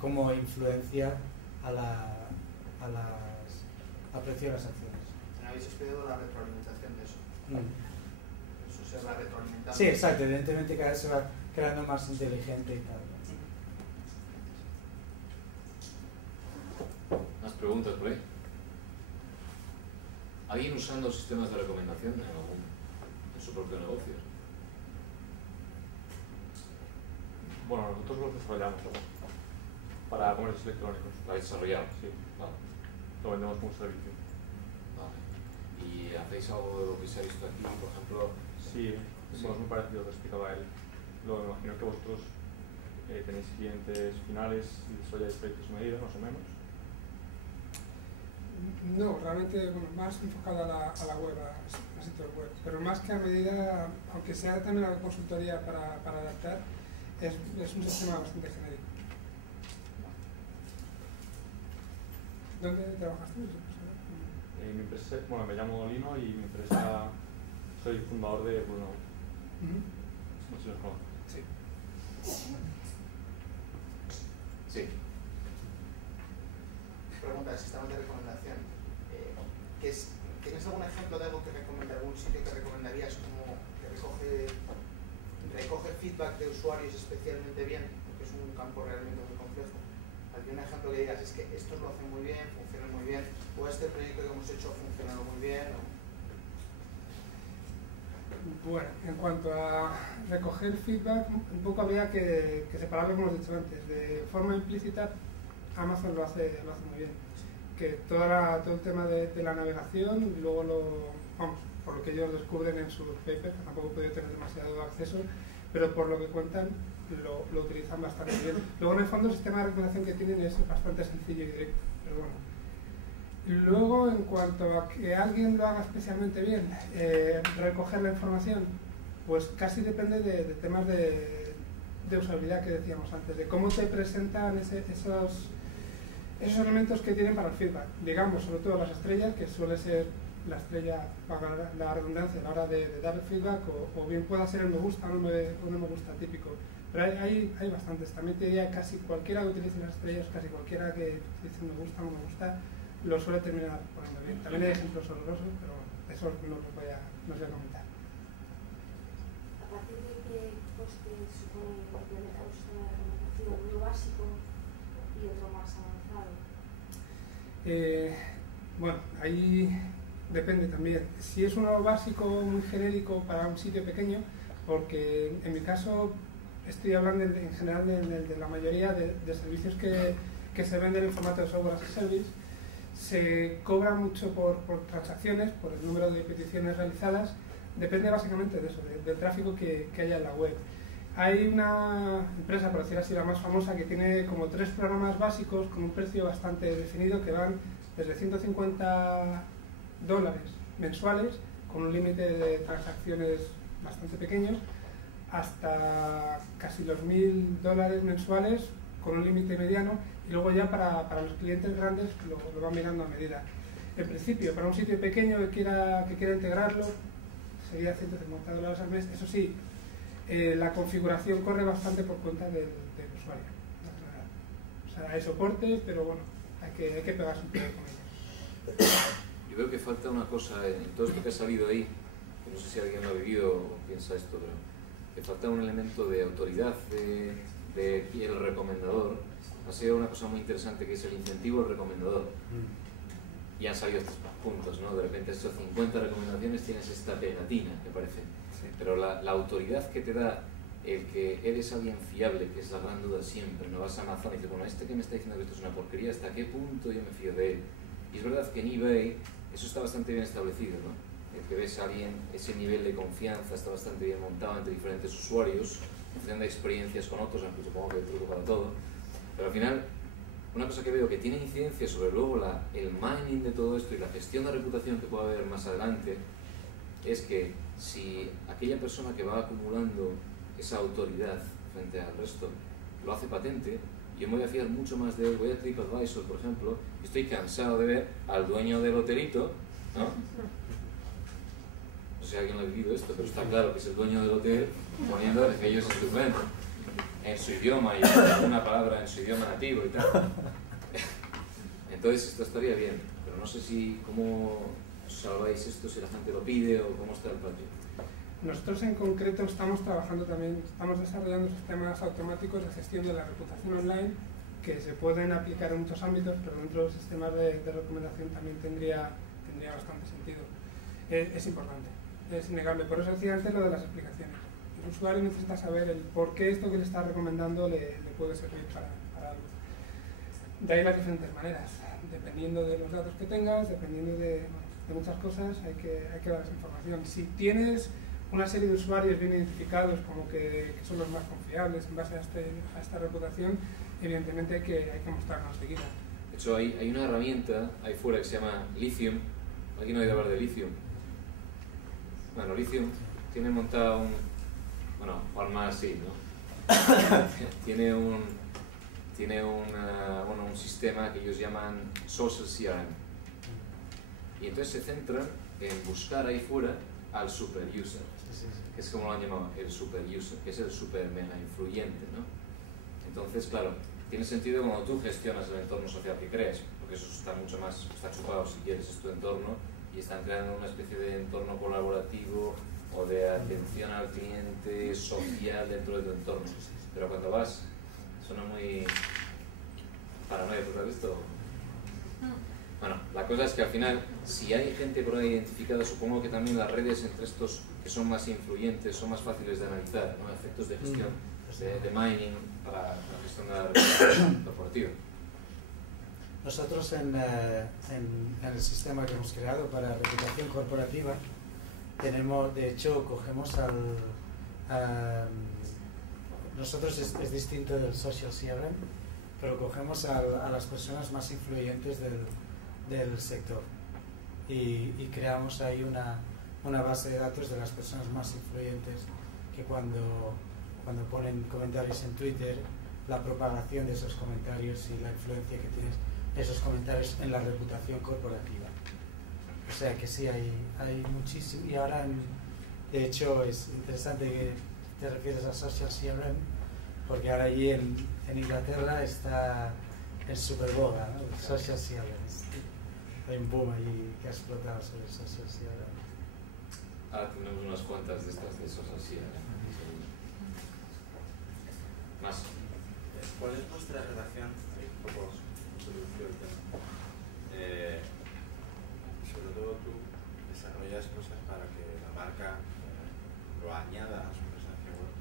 cómo influencia al precio de las acciones. ¿No habéis estudiado la retroalimentación de eso? Eso se va retroalimentando. Sí, exacto. Evidentemente cada vez se va creando más inteligente y tal. ¿Más preguntas por ahí? ¿Alguien usando sistemas de recomendación en su propio negocio? Bueno, nosotros lo desarrollamos para comercios electrónicos. ¿Lo habéis desarrollado? Sí, Vale. lo vendemos como servicio. Vale. ¿Y hacéis algo de lo que se ha visto aquí, por ejemplo? Sí, bueno, es muy parecido a lo que explicaba él. Lo me imagino que vosotros tenéis clientes finales y desarrolláis proyectos a medida, más o menos. No, realmente más enfocado a la web, a sitio web, pero más que a medida, aunque sea también la consultoría para adaptar, es un sistema bastante genérico. ¿Dónde trabajas tú? Mi empresa, bueno, me llamo Lino y mi empresa, soy fundador de Bruno. No sé si los conozco. Sí. Sí. Pregunta, sistemas de recomendación. ¿Tienes algún ejemplo de algo que recomienda, algún sitio que feedback de usuarios especialmente bien, porque es un campo realmente muy complejo. ¿Algún ejemplo que digas, es que estos lo hacen muy bien, funcionan muy bien, o este proyecto que hemos hecho ha funcionado muy bien? Bueno, en cuanto a recoger feedback, un poco habría que separarlo, como hemos dicho antes. De forma implícita, Amazon lo hace muy bien. Que todo el tema de la navegación, luego por lo que ellos descubren en sus papers, tampoco he podido tener demasiado acceso, pero por lo que cuentan, lo utilizan bastante bien. Luego, en el fondo, el sistema de recomendación que tienen es bastante sencillo y directo, pero bueno. Luego, en cuanto a que alguien lo haga especialmente bien, recoger la información, pues casi depende de temas de usabilidad que decíamos antes, de cómo te presentan esos elementos que tienen para el feedback. Digamos, sobre todo las estrellas, que suele ser la estrella, para la redundancia, a la hora de dar el feedback, o bien pueda ser el me gusta o no me gusta típico. Pero hay bastantes. También te diría casi cualquiera que utilice las estrellas, casi cualquiera que utilice me gusta o no me gusta, lo suele terminar poniendo bien. También hay ejemplos horrorosos, pero eso no os voy a comentar. ¿A partir de qué coste supone implementar un sistema de recomendación, uno básico y otro más avanzado? Bueno, ahí depende también. Si es uno básico muy genérico para un sitio pequeño, porque en mi caso estoy hablando en general de la mayoría de servicios que se venden en formato de software as a service, se cobra mucho por transacciones, por el número de peticiones realizadas. Depende básicamente de eso, del tráfico que haya en la web. Hay una empresa, por decir así, la más famosa, que tiene como 3 programas básicos con un precio bastante definido, que van desde $150 mensuales, con un límite de transacciones bastante pequeño, hasta casi los $1000 mensuales, con un límite mediano, y luego ya para los clientes grandes lo van mirando a medida. En principio, para un sitio pequeño que quiera integrarlo, sería $150 al mes. Eso sí, la configuración corre bastante por cuenta del usuario. O sea, hay soporte, pero bueno, hay que pegarse un poco con ello. Yo creo que falta una cosa en todo esto que ha salido ahí, que no sé si alguien lo ha vivido o piensa esto, pero que falta un elemento de autoridad del recomendador. Ha sido una cosa muy interesante, que es el incentivo al recomendador. Y han salido estos puntos, ¿no? De repente estos 50 recomendaciones tienes esta pegatina, que parece. Sí. Pero la autoridad que te da el que eres alguien fiable, que es la gran duda siempre, no vas a Amazon y dices, bueno, este que me está diciendo que esto es una porquería, ¿hasta qué punto yo me fío de él? Y es verdad que en eBay eso está bastante bien establecido, ¿no? El que ves a alguien, ese nivel de confianza está bastante bien montado entre diferentes usuarios, en función de experiencias con otros, aunque supongo que hay truco para todo. Pero al final, una cosa que veo que tiene incidencia sobre luego el mining de todo esto y la gestión de reputación que pueda haber más adelante, es que si aquella persona que va acumulando esa autoridad frente al resto lo hace patente, yo me voy a fiar mucho más de él. Voy a TripAdvisor, por ejemplo, y estoy cansado de ver al dueño del hotelito, ¿no? No sé si alguien lo ha vivido esto, pero está claro que es el dueño del hotel poniendo que ellos estupendo en su idioma y una palabra en su idioma nativo y tal. Entonces esto estaría bien, pero no sé cómo salváis esto, si la gente lo pide o cómo está el patio. Nosotros en concreto estamos desarrollando sistemas automáticos de gestión de la reputación online que se pueden aplicar en muchos ámbitos, pero dentro del sistema de recomendación también tendría bastante sentido. Es importante, es innegable. Por eso decía antes lo de las explicaciones. El usuario necesita saber el por qué esto que le está recomendando le puede servir para algo. De ahí las diferentes maneras, dependiendo de los datos que tengas, dependiendo de muchas cosas, hay que dar esa información. Si tienes una serie de usuarios bien identificados como que son los más confiables en base a esta reputación, evidentemente hay que mostrarnos seguida. De hecho, hay una herramienta ahí fuera que se llama Lithium. ¿Alguien ha oído hablar de Lithium? Bueno, Lithium tiene montado bueno, Juanma sí, ¿no? tiene un sistema que ellos llaman Social CRM. Y entonces se centran en buscar ahí fuera al super user, que es como lo han llamado, el super user, que es el super mega influyente, ¿no? Entonces, claro, tiene sentido cuando tú gestionas el entorno social que creas, porque eso está mucho más, está chupado si quieres, es tu entorno, y están creando una especie de entorno colaborativo o de atención al cliente social dentro de tu entorno. Pero cuando vas, suena muy paranoico, ¿has visto? Bueno, la cosa es que al final, si hay gente por ahí identificada, supongo que también las redes entre estos que son más influyentes, son más fáciles de analizar, ¿no? Efectos de gestión, de mining para la gestión de la reputación corporativa. Nosotros en el sistema que hemos creado para reputación corporativa tenemos, de hecho, cogemos nosotros es distinto del social CRM, pero cogemos a las personas más influyentes del sector y creamos ahí una base de datos de las personas más influyentes que cuando ponen comentarios en Twitter, la propagación de esos comentarios y la influencia que tienen esos comentarios en la reputación corporativa. O sea que sí, hay muchísimo. Y ahora, de hecho, es interesante que te refieres a Social CRM, porque ahora allí en Inglaterra está en super boga, ¿no? El Social CRM. Hay un boom allí que ha explotado sobre el Social CRM. Ahora tenemos unas cuantas de estas de Social CRM. Más. ¿Cuál es vuestra relación? Un poco introducido el tema. Sobre todo tú desarrollas cosas para que la marca lo añada a su presencia web.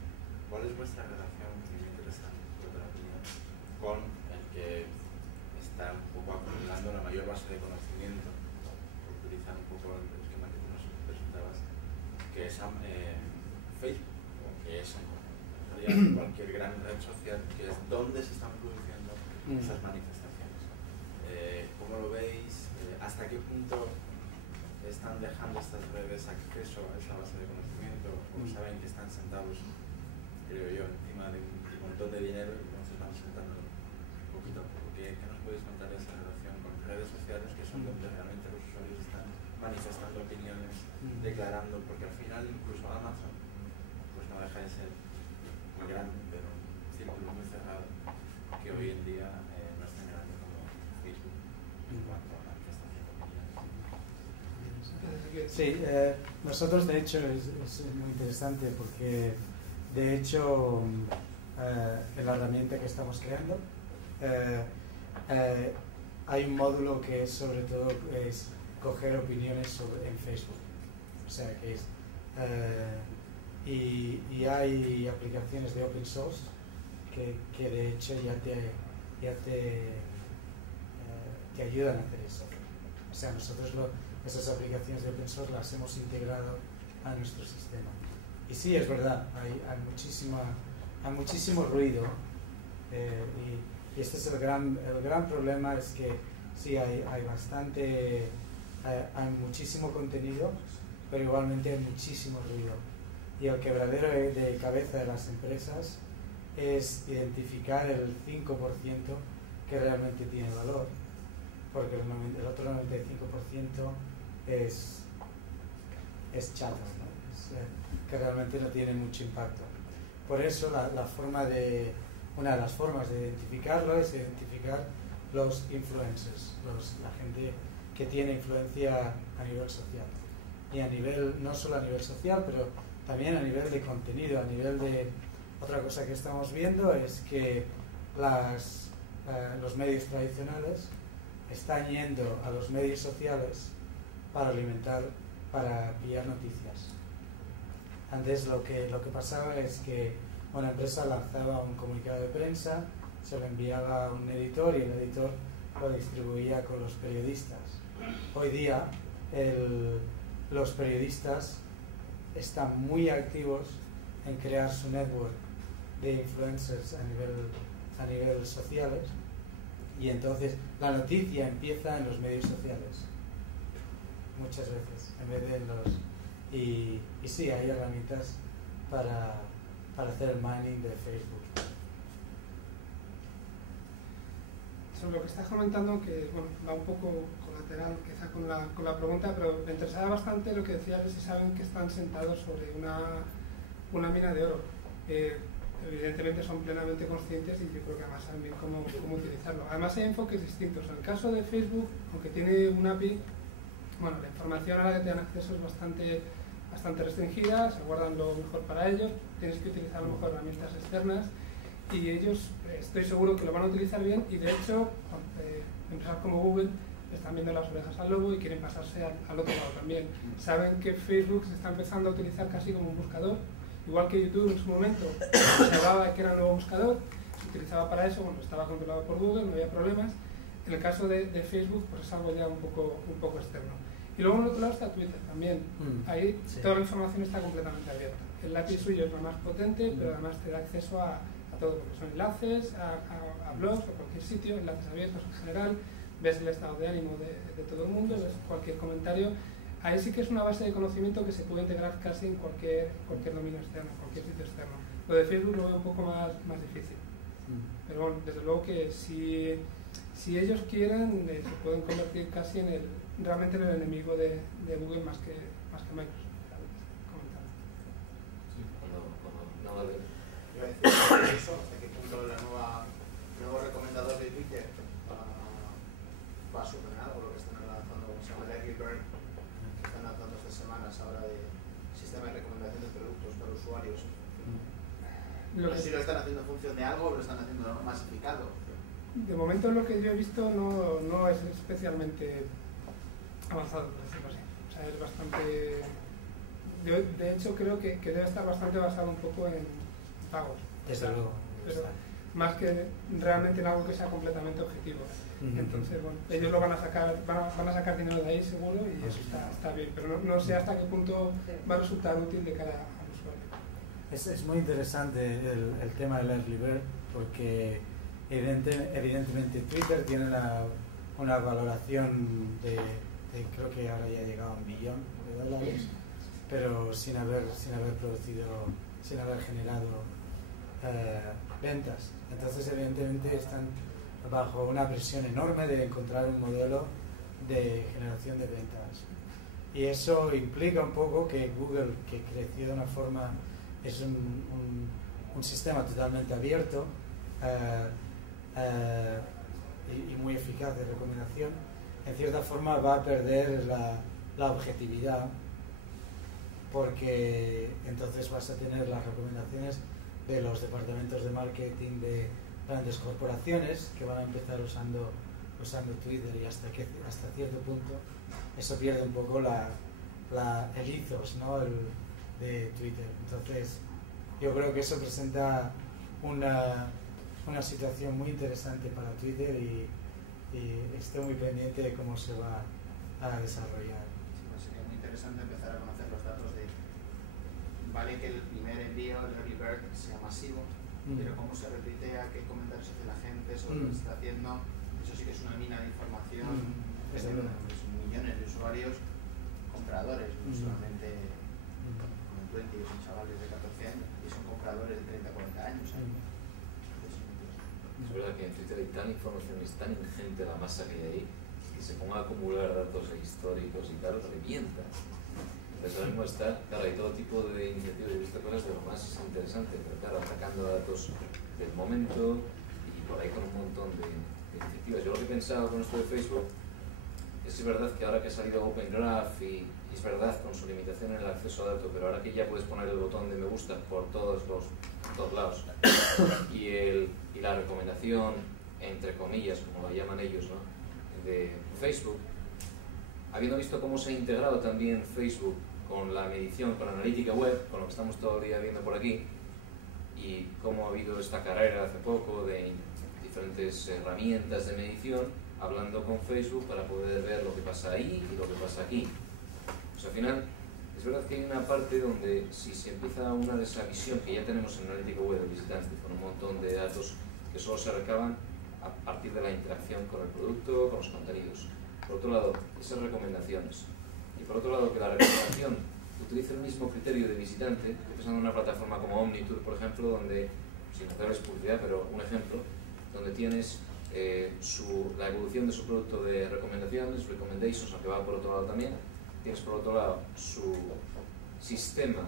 ¿Cuál es vuestra relación, que me interesa la opinión, con el que está un poco acumulando la mayor base de conocimiento, por utilizar un poco el esquema que tú nos presentabas, que es Facebook, o que es cualquier gran red social, que es donde se están produciendo esas manifestaciones? ¿Cómo lo veis? ¿Hasta qué punto están dejando estas redes acceso a esa base de conocimiento? ¿O saben que están sentados, creo yo, encima de un montón de dinero y entonces van sentando poquito a poco? ¿Qué nos podéis contar de esa relación con redes sociales, que son donde realmente los usuarios están manifestando opiniones, declarando? Porque al final incluso Amazon pues no deja de ser muy grande, pero un círculo muy cerrado, que hoy en día no es tan grande como Facebook en cuanto a manifestación de opiniones. Sí, nosotros de hecho es muy interesante porque de hecho en la herramienta que estamos creando hay un módulo que es sobre todo es coger opiniones en Facebook, o sea que es y hay aplicaciones de open source que de hecho ya te ayudan a hacer eso. O sea, nosotros esas aplicaciones de open source las hemos integrado a nuestro sistema. Y sí, es verdad, hay muchísimo ruido y este es el gran problema, es que sí, hay muchísimo contenido, pero igualmente hay muchísimo ruido. Y el quebradero de cabeza de las empresas es identificar el 5% que realmente tiene valor, porque el otro 95% es chato, ¿no? Que realmente no tiene mucho impacto. Por eso una de las formas de identificarlo es identificar los influencers, la gente que tiene influencia a nivel social. Y no solo a nivel social, pero también a nivel de contenido, a nivel de... Otra cosa que estamos viendo es que los medios tradicionales están yendo a los medios sociales para pillar noticias. Antes lo que pasaba es que una empresa lanzaba un comunicado de prensa, se lo enviaba a un editor y el editor lo distribuía con los periodistas. Hoy día los periodistas están muy activos en crear su network de influencers a nivel sociales, y entonces la noticia empieza en los medios sociales muchas veces en vez de en los... Y sí, hay herramientas para hacer el mining de Facebook. Sobre lo que estás comentando, que bueno, va un poco colateral quizá con la pregunta, pero me interesaba bastante lo que decías de si saben que están sentados sobre una mina de oro. Evidentemente son plenamente conscientes y yo creo que además saben bien cómo utilizarlo. Además hay enfoques distintos. En el caso de Facebook, aunque tiene un API, bueno, la información a la que te dan acceso es bastante bastante restringida, se guardan lo mejor para ellos, tienes que utilizar a lo mejor herramientas externas y ellos estoy seguro que lo van a utilizar bien y de hecho empresas como Google están viendo las orejas al lobo y quieren pasarse al otro lado también. Saben que Facebook se está empezando a utilizar casi como un buscador, igual que YouTube en su momento se hablaba que era un nuevo buscador, se utilizaba para eso, bueno, estaba controlado por Google, no había problemas. En el caso de Facebook pues es algo ya un poco externo. Y luego en el otro lado está Twitter también. Ahí toda la información está completamente abierta. El API suyo es lo más potente, pero además te da acceso a todo, porque son enlaces, a blogs o cualquier sitio, enlaces abiertos en general, ves el estado de ánimo de todo el mundo, ves cualquier comentario. Ahí sí que es una base de conocimiento que se puede integrar casi en cualquier dominio externo, cualquier sitio externo. Lo de Facebook lo veo un poco más difícil. Pero bueno, desde luego que si ellos quieren, se pueden convertir casi realmente en el enemigo de Google más que Microsoft. Sí, no vale. Iba a decir eso, hasta qué punto el nuevo recomendador de Twitter va a suponer algo, lo que están lanzando, como se llama el Early Bird, que están lanzando estas semanas ahora de sistema de recomendación de productos para usuarios. No sé si lo están haciendo en función de algo o lo están haciendo masificado. De momento lo que yo he visto no es especialmente avanzado, por decirlo así. O sea, es bastante... de hecho creo que debe estar bastante basado un poco en pagos. Desde luego. Pero más que realmente en algo que sea completamente objetivo. Entonces, bueno, ellos lo van a sacar dinero de ahí seguro y eso está bien. Pero no sé hasta qué punto va a resultar útil de cara al usuario. Es muy interesante el tema del Early Bird porque evidentemente Twitter tiene una valoración de creo que ahora ya ha llegado a $1 billón, pero sin haber generado ventas. Entonces evidentemente están bajo una presión enorme de encontrar un modelo de generación de ventas. Y eso implica un poco que Google, que creció de una forma, es un sistema totalmente abierto y muy eficaz de recomendación, en cierta forma va a perder la objetividad, porque entonces vas a tener las recomendaciones de los departamentos de marketing de grandes corporaciones que van a empezar usando Twitter y hasta cierto punto eso pierde un poco el ethos, ¿no? de Twitter. Entonces yo creo que eso presenta una situación muy interesante para Twitter y estoy muy pendiente de cómo se va a desarrollar. Sí, pues sería muy interesante empezar a conocer los datos de vale que el primer envío, el early bird, sea masivo, pero cómo se retuitea, qué comentarios hace la gente sobre lo que está haciendo, eso sí que es una mina de información. Millones de usuarios compradores, no solamente como en 20, son chavales de 14 años y son compradores de 30, 40 años. Es verdad que en Twitter hay tan información, es tan ingente la masa que hay ahí, que se ponga a acumular datos históricos y tal, revienta. Entonces ahora mismo está, claro, hay todo tipo de iniciativas, he visto cosas de lo más interesante, pero claro, atacando datos del momento y por ahí con un montón de iniciativas. Yo lo que he pensado con esto de Facebook es verdad que ahora que ha salido Open Graph y es verdad con su limitación en el acceso a datos, pero ahora que ya puedes poner el botón de me gusta por todos lados y la recomendación, entre comillas, como lo llaman ellos, ¿no? de Facebook, habiendo visto cómo se ha integrado también Facebook con la medición, con la analítica web, con lo que estamos todo el día viendo por aquí, y cómo ha habido esta carrera hace poco de diferentes herramientas de medición, hablando con Facebook para poder ver lo que pasa ahí y lo que pasa aquí. Pues al final, es verdad que hay una parte donde si se empieza una de esa visión que ya tenemos en analítica web del visitante, con un montón de datos que solo se recaban a partir de la interacción con el producto, con los contenidos. Por otro lado, esas recomendaciones. Y por otro lado, que la recomendación utilice el mismo criterio de visitante. Estoy pensando en una plataforma como Omnitour, por ejemplo, donde, sin hacerles publicidad, pero un ejemplo, donde tienes la evolución de su producto de recomendaciones, recommendations, aunque va por otro lado también. Tienes por otro lado su sistema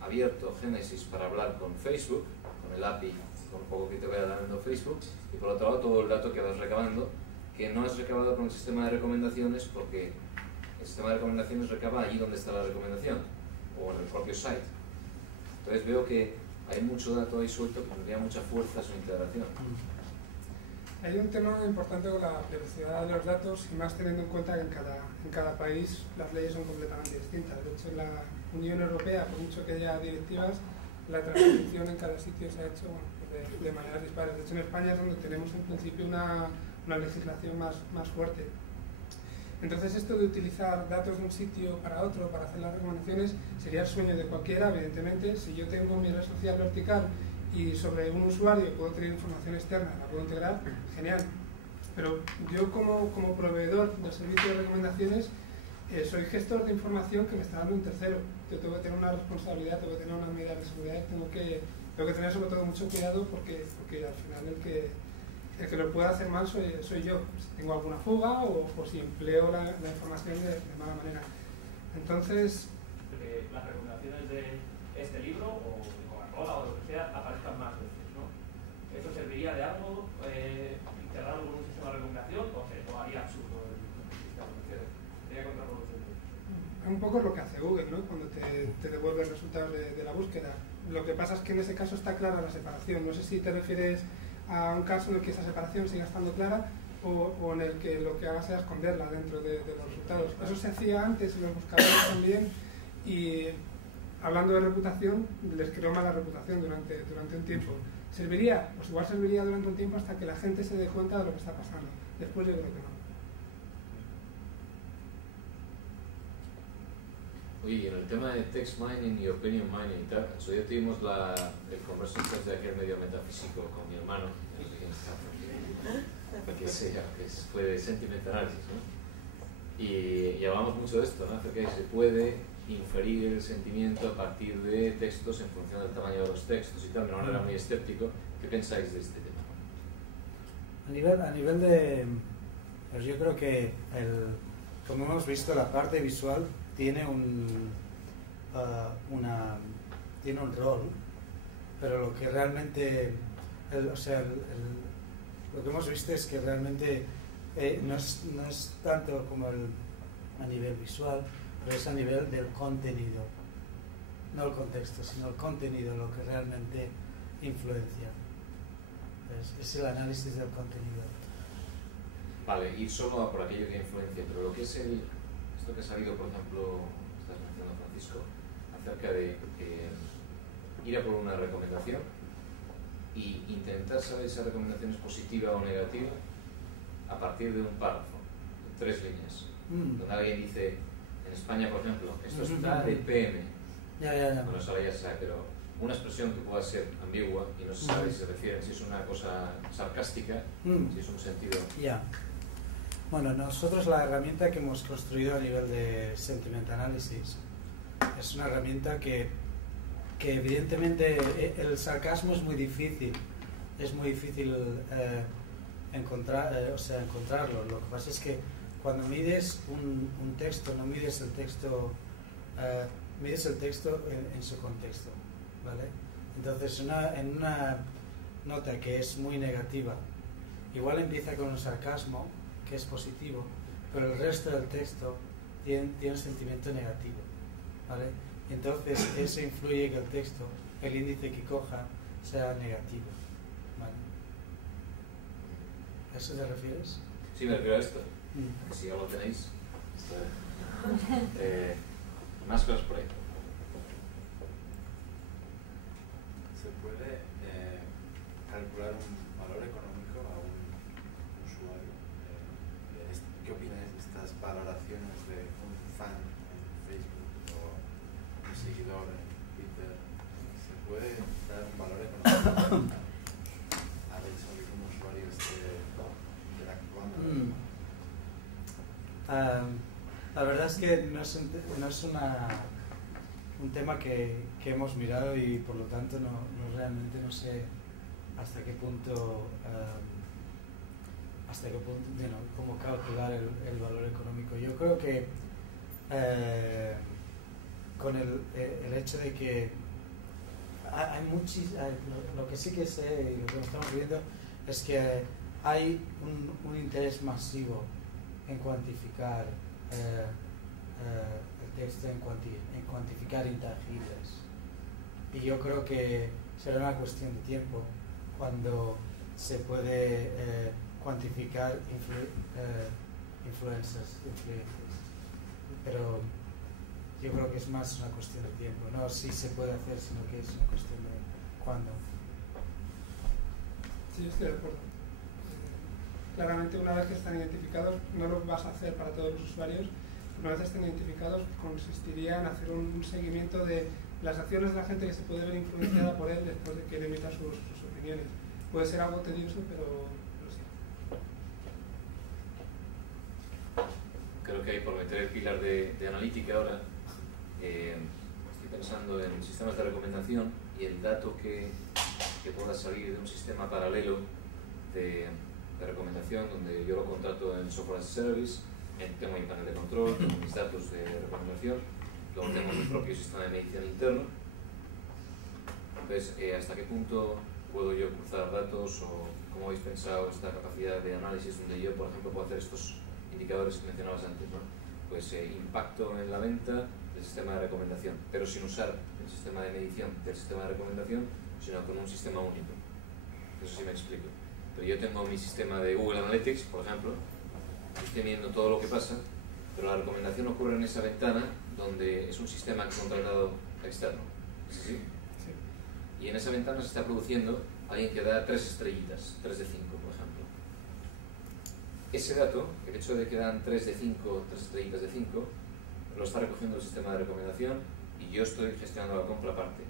abierto, Genesis, para hablar con Facebook, con el API, con un poco que te vaya dando Facebook, y por otro lado todo el dato que vas recabando, que no has recabado con el sistema de recomendaciones, porque el sistema de recomendaciones recaba allí donde está la recomendación. o en el propio site. Entonces veo que hay mucho dato ahí suelto que tendría mucha fuerza su integración. Hay un tema importante con la privacidad de los datos, y más teniendo en cuenta que en cada país las leyes son completamente distintas. De hecho, en la Unión Europea, por mucho que haya directivas, la transposición en cada sitio se ha hecho de maneras dispares. De hecho, en España es donde tenemos en principio una legislación más fuerte. Entonces, esto de utilizar datos de un sitio para otro para hacer las recomendaciones sería el sueño de cualquiera, evidentemente. Si yo tengo mi red social vertical y sobre un usuario puedo tener información externa, la puedo integrar, genial. Pero yo como proveedor del servicio de recomendaciones soy gestor de información que me está dando un tercero. Yo tengo que tener una responsabilidad, tengo que tener unas medidas de seguridad, tengo que tener sobre todo mucho cuidado porque al final el que lo pueda hacer mal soy yo. Si tengo alguna fuga o si empleo la información de mala manera. Entonces, que las recomendaciones de este libro o de Coca-Cola o lo que sea aparezcan más veces, ¿no? ¿Eso serviría de algo integrarlo con un sistema de recomendación o se haría absurdo el sistema? Sería contraproducente. Un poco es lo que hace Google, ¿no? Cuando te devuelve el resultado de la búsqueda. Lo que pasa es que en ese caso está clara la separación. No sé si te refieres a un caso en el que esa separación siga estando clara o en el que lo que haga sea esconderla dentro de los resultados. Eso se hacía antes en los buscadores también, y hablando de reputación, les creó mala reputación durante un tiempo. ¿Serviría? Pues igual serviría durante un tiempo hasta que la gente se dé cuenta de lo que está pasando. Después yo creo que no. Oye, y en el tema de text mining y opinion mining y tal, en su día tuvimos el converso de aquel medio metafísico con mi hermano, que fue de sentiment analysis, ¿no? Y hablamos mucho de esto, ¿no? Acerca de que se puede inferir el sentimiento a partir de textos en función del tamaño de los textos y tal, de una manera muy escéptico. ¿Qué pensáis de este tema? A nivel de... Pues yo creo que, como hemos visto, la parte visual tiene un rol, pero lo que realmente, lo que hemos visto es que realmente no es tanto como a nivel visual, pero es a nivel del contenido, no el contexto, sino el contenido lo que realmente influencia. Es el análisis del contenido. Vale, ir solo por aquello que influencia, pero lo que es esto que ha salido, por ejemplo, estás mencionando, Francisco, acerca de ir a por una recomendación y intentar saber si esa recomendación es positiva o negativa a partir de un párrafo, de 3 líneas, donde alguien dice, en España, por ejemplo, esto está de PM. Bueno, eso ahora ya se sabe, pero una expresión que pueda ser ambigua y no se sabe si se refiere, si es una cosa sarcástica, si es un sentido... Bueno, nosotros la herramienta que hemos construido a nivel de sentiment analysis es una herramienta que evidentemente el sarcasmo es muy difícil encontrarlo. Lo que pasa es que cuando mides un texto, no mides el texto, mides el texto en su contexto, ¿vale? Entonces en una nota que es muy negativa, igual empieza con un sarcasmo que es positivo, pero el resto del texto tiene un sentimiento negativo, ¿vale? Entonces eso influye que el texto, el índice que coja, sea negativo, ¿vale? ¿A eso te refieres? Sí, me refiero a esto. Si ya lo tenéis. Más cosas por ahí. ¿Se puede calcular un valor económico a un usuario? ¿Qué opináis de estas valoraciones de un fan en Facebook o un seguidor en Twitter? ¿Se puede dar un valor económico a ver si un usuario esté interactuando? La verdad es que no es un tema que hemos mirado y por lo tanto realmente no sé hasta qué punto cómo calcular el valor económico. Yo creo que con el hecho de que lo que sí que sé y lo que estamos viendo es que hay un interés masivo en cuantificar texto en cuantificar intangibles. Y yo creo que será una cuestión de tiempo cuando se puede cuantificar influencias. Pero yo creo que es más una cuestión de tiempo, no si se puede hacer, sino que es una cuestión de cuándo. Sí, estoy de acuerdo. Claramente, una vez que están identificados, no lo vas a hacer para todos los usuarios. Una vez estén identificados, consistiría en hacer un seguimiento de las acciones de la gente que se puede ver influenciada por él después de que él emita sus opiniones. Puede ser algo tedioso, pero sí. Creo que hay por meter el pilar de analítica ahora. Estoy pensando en sistemas de recomendación y el dato que pueda salir de un sistema paralelo de recomendación, donde yo lo contrato en software as a service, tengo mi panel de control, tengo mis datos de recomendación, luego tengo mi propio sistema de medición interno. Entonces, ¿hasta qué punto puedo yo cruzar datos o cómo habéis pensado esta capacidad de análisis donde yo, por ejemplo, puedo hacer estos indicadores que mencionabas antes, ¿no? Pues impacto en la venta del sistema de recomendación, pero sin usar el sistema de medición del sistema de recomendación, sino con un sistema único. Eso sí me explico. Pero yo tengo mi sistema de Google Analytics, por ejemplo, estoy viendo todo lo que pasa, pero la recomendación ocurre en esa ventana donde es un sistema que he contratado externo. ¿Es así? Sí. Y en esa ventana se está produciendo alguien que da 3 estrellitas, 3 de 5, por ejemplo. Ese dato, el hecho de que dan 3 de 5, 3 estrellitas de 5, lo está recogiendo el sistema de recomendación y yo estoy gestionando la compra aparte.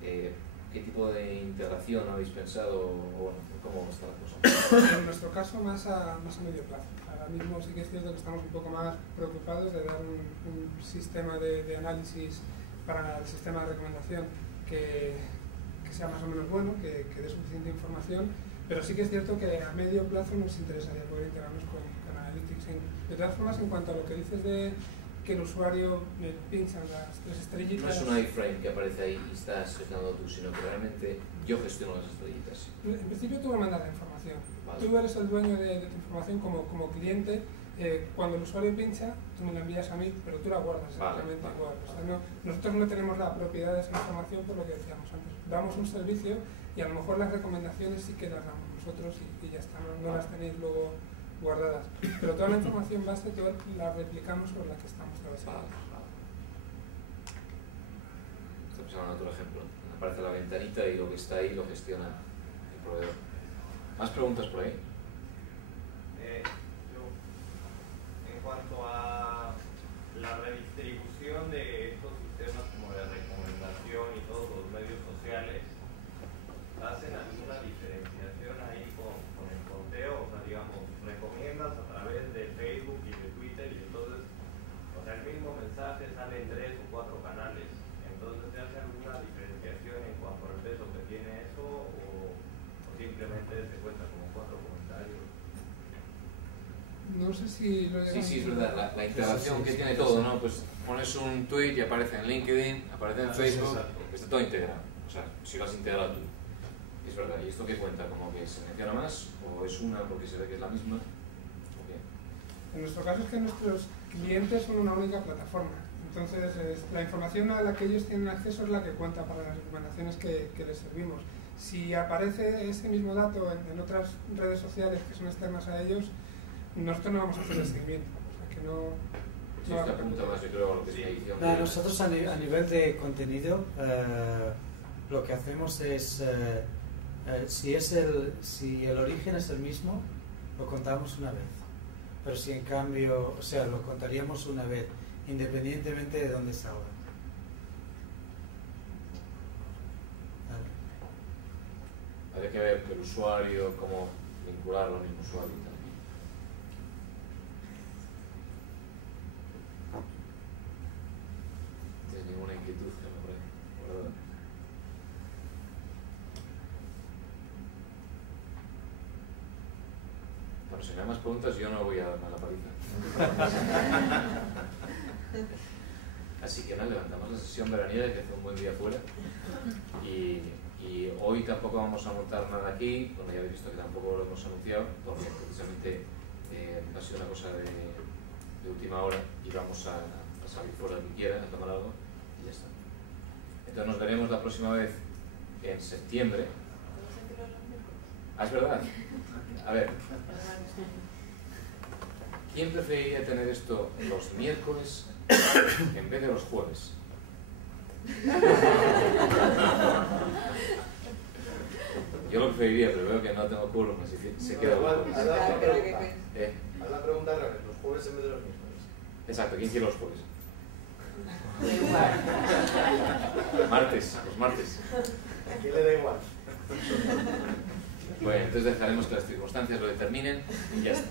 ¿Qué tipo de integración habéis pensado o bueno, cómo está la cosa? En nuestro caso, más a medio plazo. Ahora mismo sí que es cierto que estamos un poco más preocupados de dar un sistema de análisis para el sistema de recomendación que sea más o menos bueno, que dé suficiente información, pero sí que es cierto que a medio plazo nos interesaría poder integrarnos con Analytics. De todas formas, en cuanto a lo que dices de que el usuario le pinchan las 3 estrellitas... No es un iframe que aparece ahí y estás gestionando tú, sino que realmente yo gestiono las estrellitas. En principio tú me mandas la información. Vale. Tú eres el dueño de tu información como cliente. Cuando el usuario pincha, tú me la envías a mí, pero tú la guardas exactamente igual. O sea, nosotros no tenemos la propiedad de esa información por lo que decíamos antes. Damos un servicio y a lo mejor las recomendaciones sí que las damos nosotros y ya está, no las tenéis luego guardadas. Pero toda la información base la replicamos sobre la que estamos trabajando. Estoy pensando en otro ejemplo. Aparece la ventanita y lo que está ahí lo gestiona el proveedor. ¿Más preguntas por ahí? En cuanto a la redistribución de estos sistemas como de recomendación y todos los medios sociales, ¿hacen alguna diferenciación ahí con el conteo? O sea, digamos, recomiendas a través de Facebook y de Twitter y entonces, o sea, el mismo mensaje sale en 3 o 4 canales. Entonces, ¿se hace alguna diferenciación en cuanto al peso que tiene eso o simplemente se cuenta como 4 comentarios? No sé si lo Sí, es verdad, la integración que tiene todo, ¿no? Pues pones un tweet y aparece en LinkedIn, aparece en Facebook, está todo integrado. O sea, si lo has integrado tú. Es verdad, ¿y esto qué cuenta? ¿Como que se menciona más? ¿O es una porque se ve que es la misma? Okay. En nuestro caso es que nuestros clientes son una única plataforma. Entonces, la información a la que ellos tienen acceso es la que cuenta para las recomendaciones que les servimos. Si aparece ese mismo dato en otras redes sociales que son externas a ellos, nosotros no vamos a hacer el seguimiento. O sea, que no Sí, esta pregunta más yo creo a lo que es medición. Nosotros a nivel de contenido, lo que hacemos es, si el origen es el mismo, lo contamos una vez. Pero si en cambio, o sea, lo contaríamos una vez, independientemente de dónde salga. Habría que ver el usuario, cómo vincularlo al mismo usuario y tal. No tienes ninguna inquietud que me parece. Bueno, si no hay más preguntas, yo no voy a darme la paliza. Así que nada, levantamos la sesión veraniega, que hace un buen día fuera. Y hoy tampoco vamos a montar nada aquí, bueno, ya habéis visto que tampoco lo hemos anunciado, porque precisamente ha sido una cosa de última hora y vamos a a salir fuera lo que quiera, a tomar algo y ya está. Entonces nos veremos la próxima vez en septiembre. Ah, es verdad. A ver, ¿quién preferiría tener esto los miércoles en vez de los jueves? Yo lo preferiría, pero veo que no tengo culo, así que se queda igual. Haz la pregunta al revés, los jueves en vez de los miércoles. Exacto, ¿quién quiere los jueves? Martes, los martes. ¿A quién le da igual? Bueno, entonces dejaremos que las circunstancias lo determinen y ya está.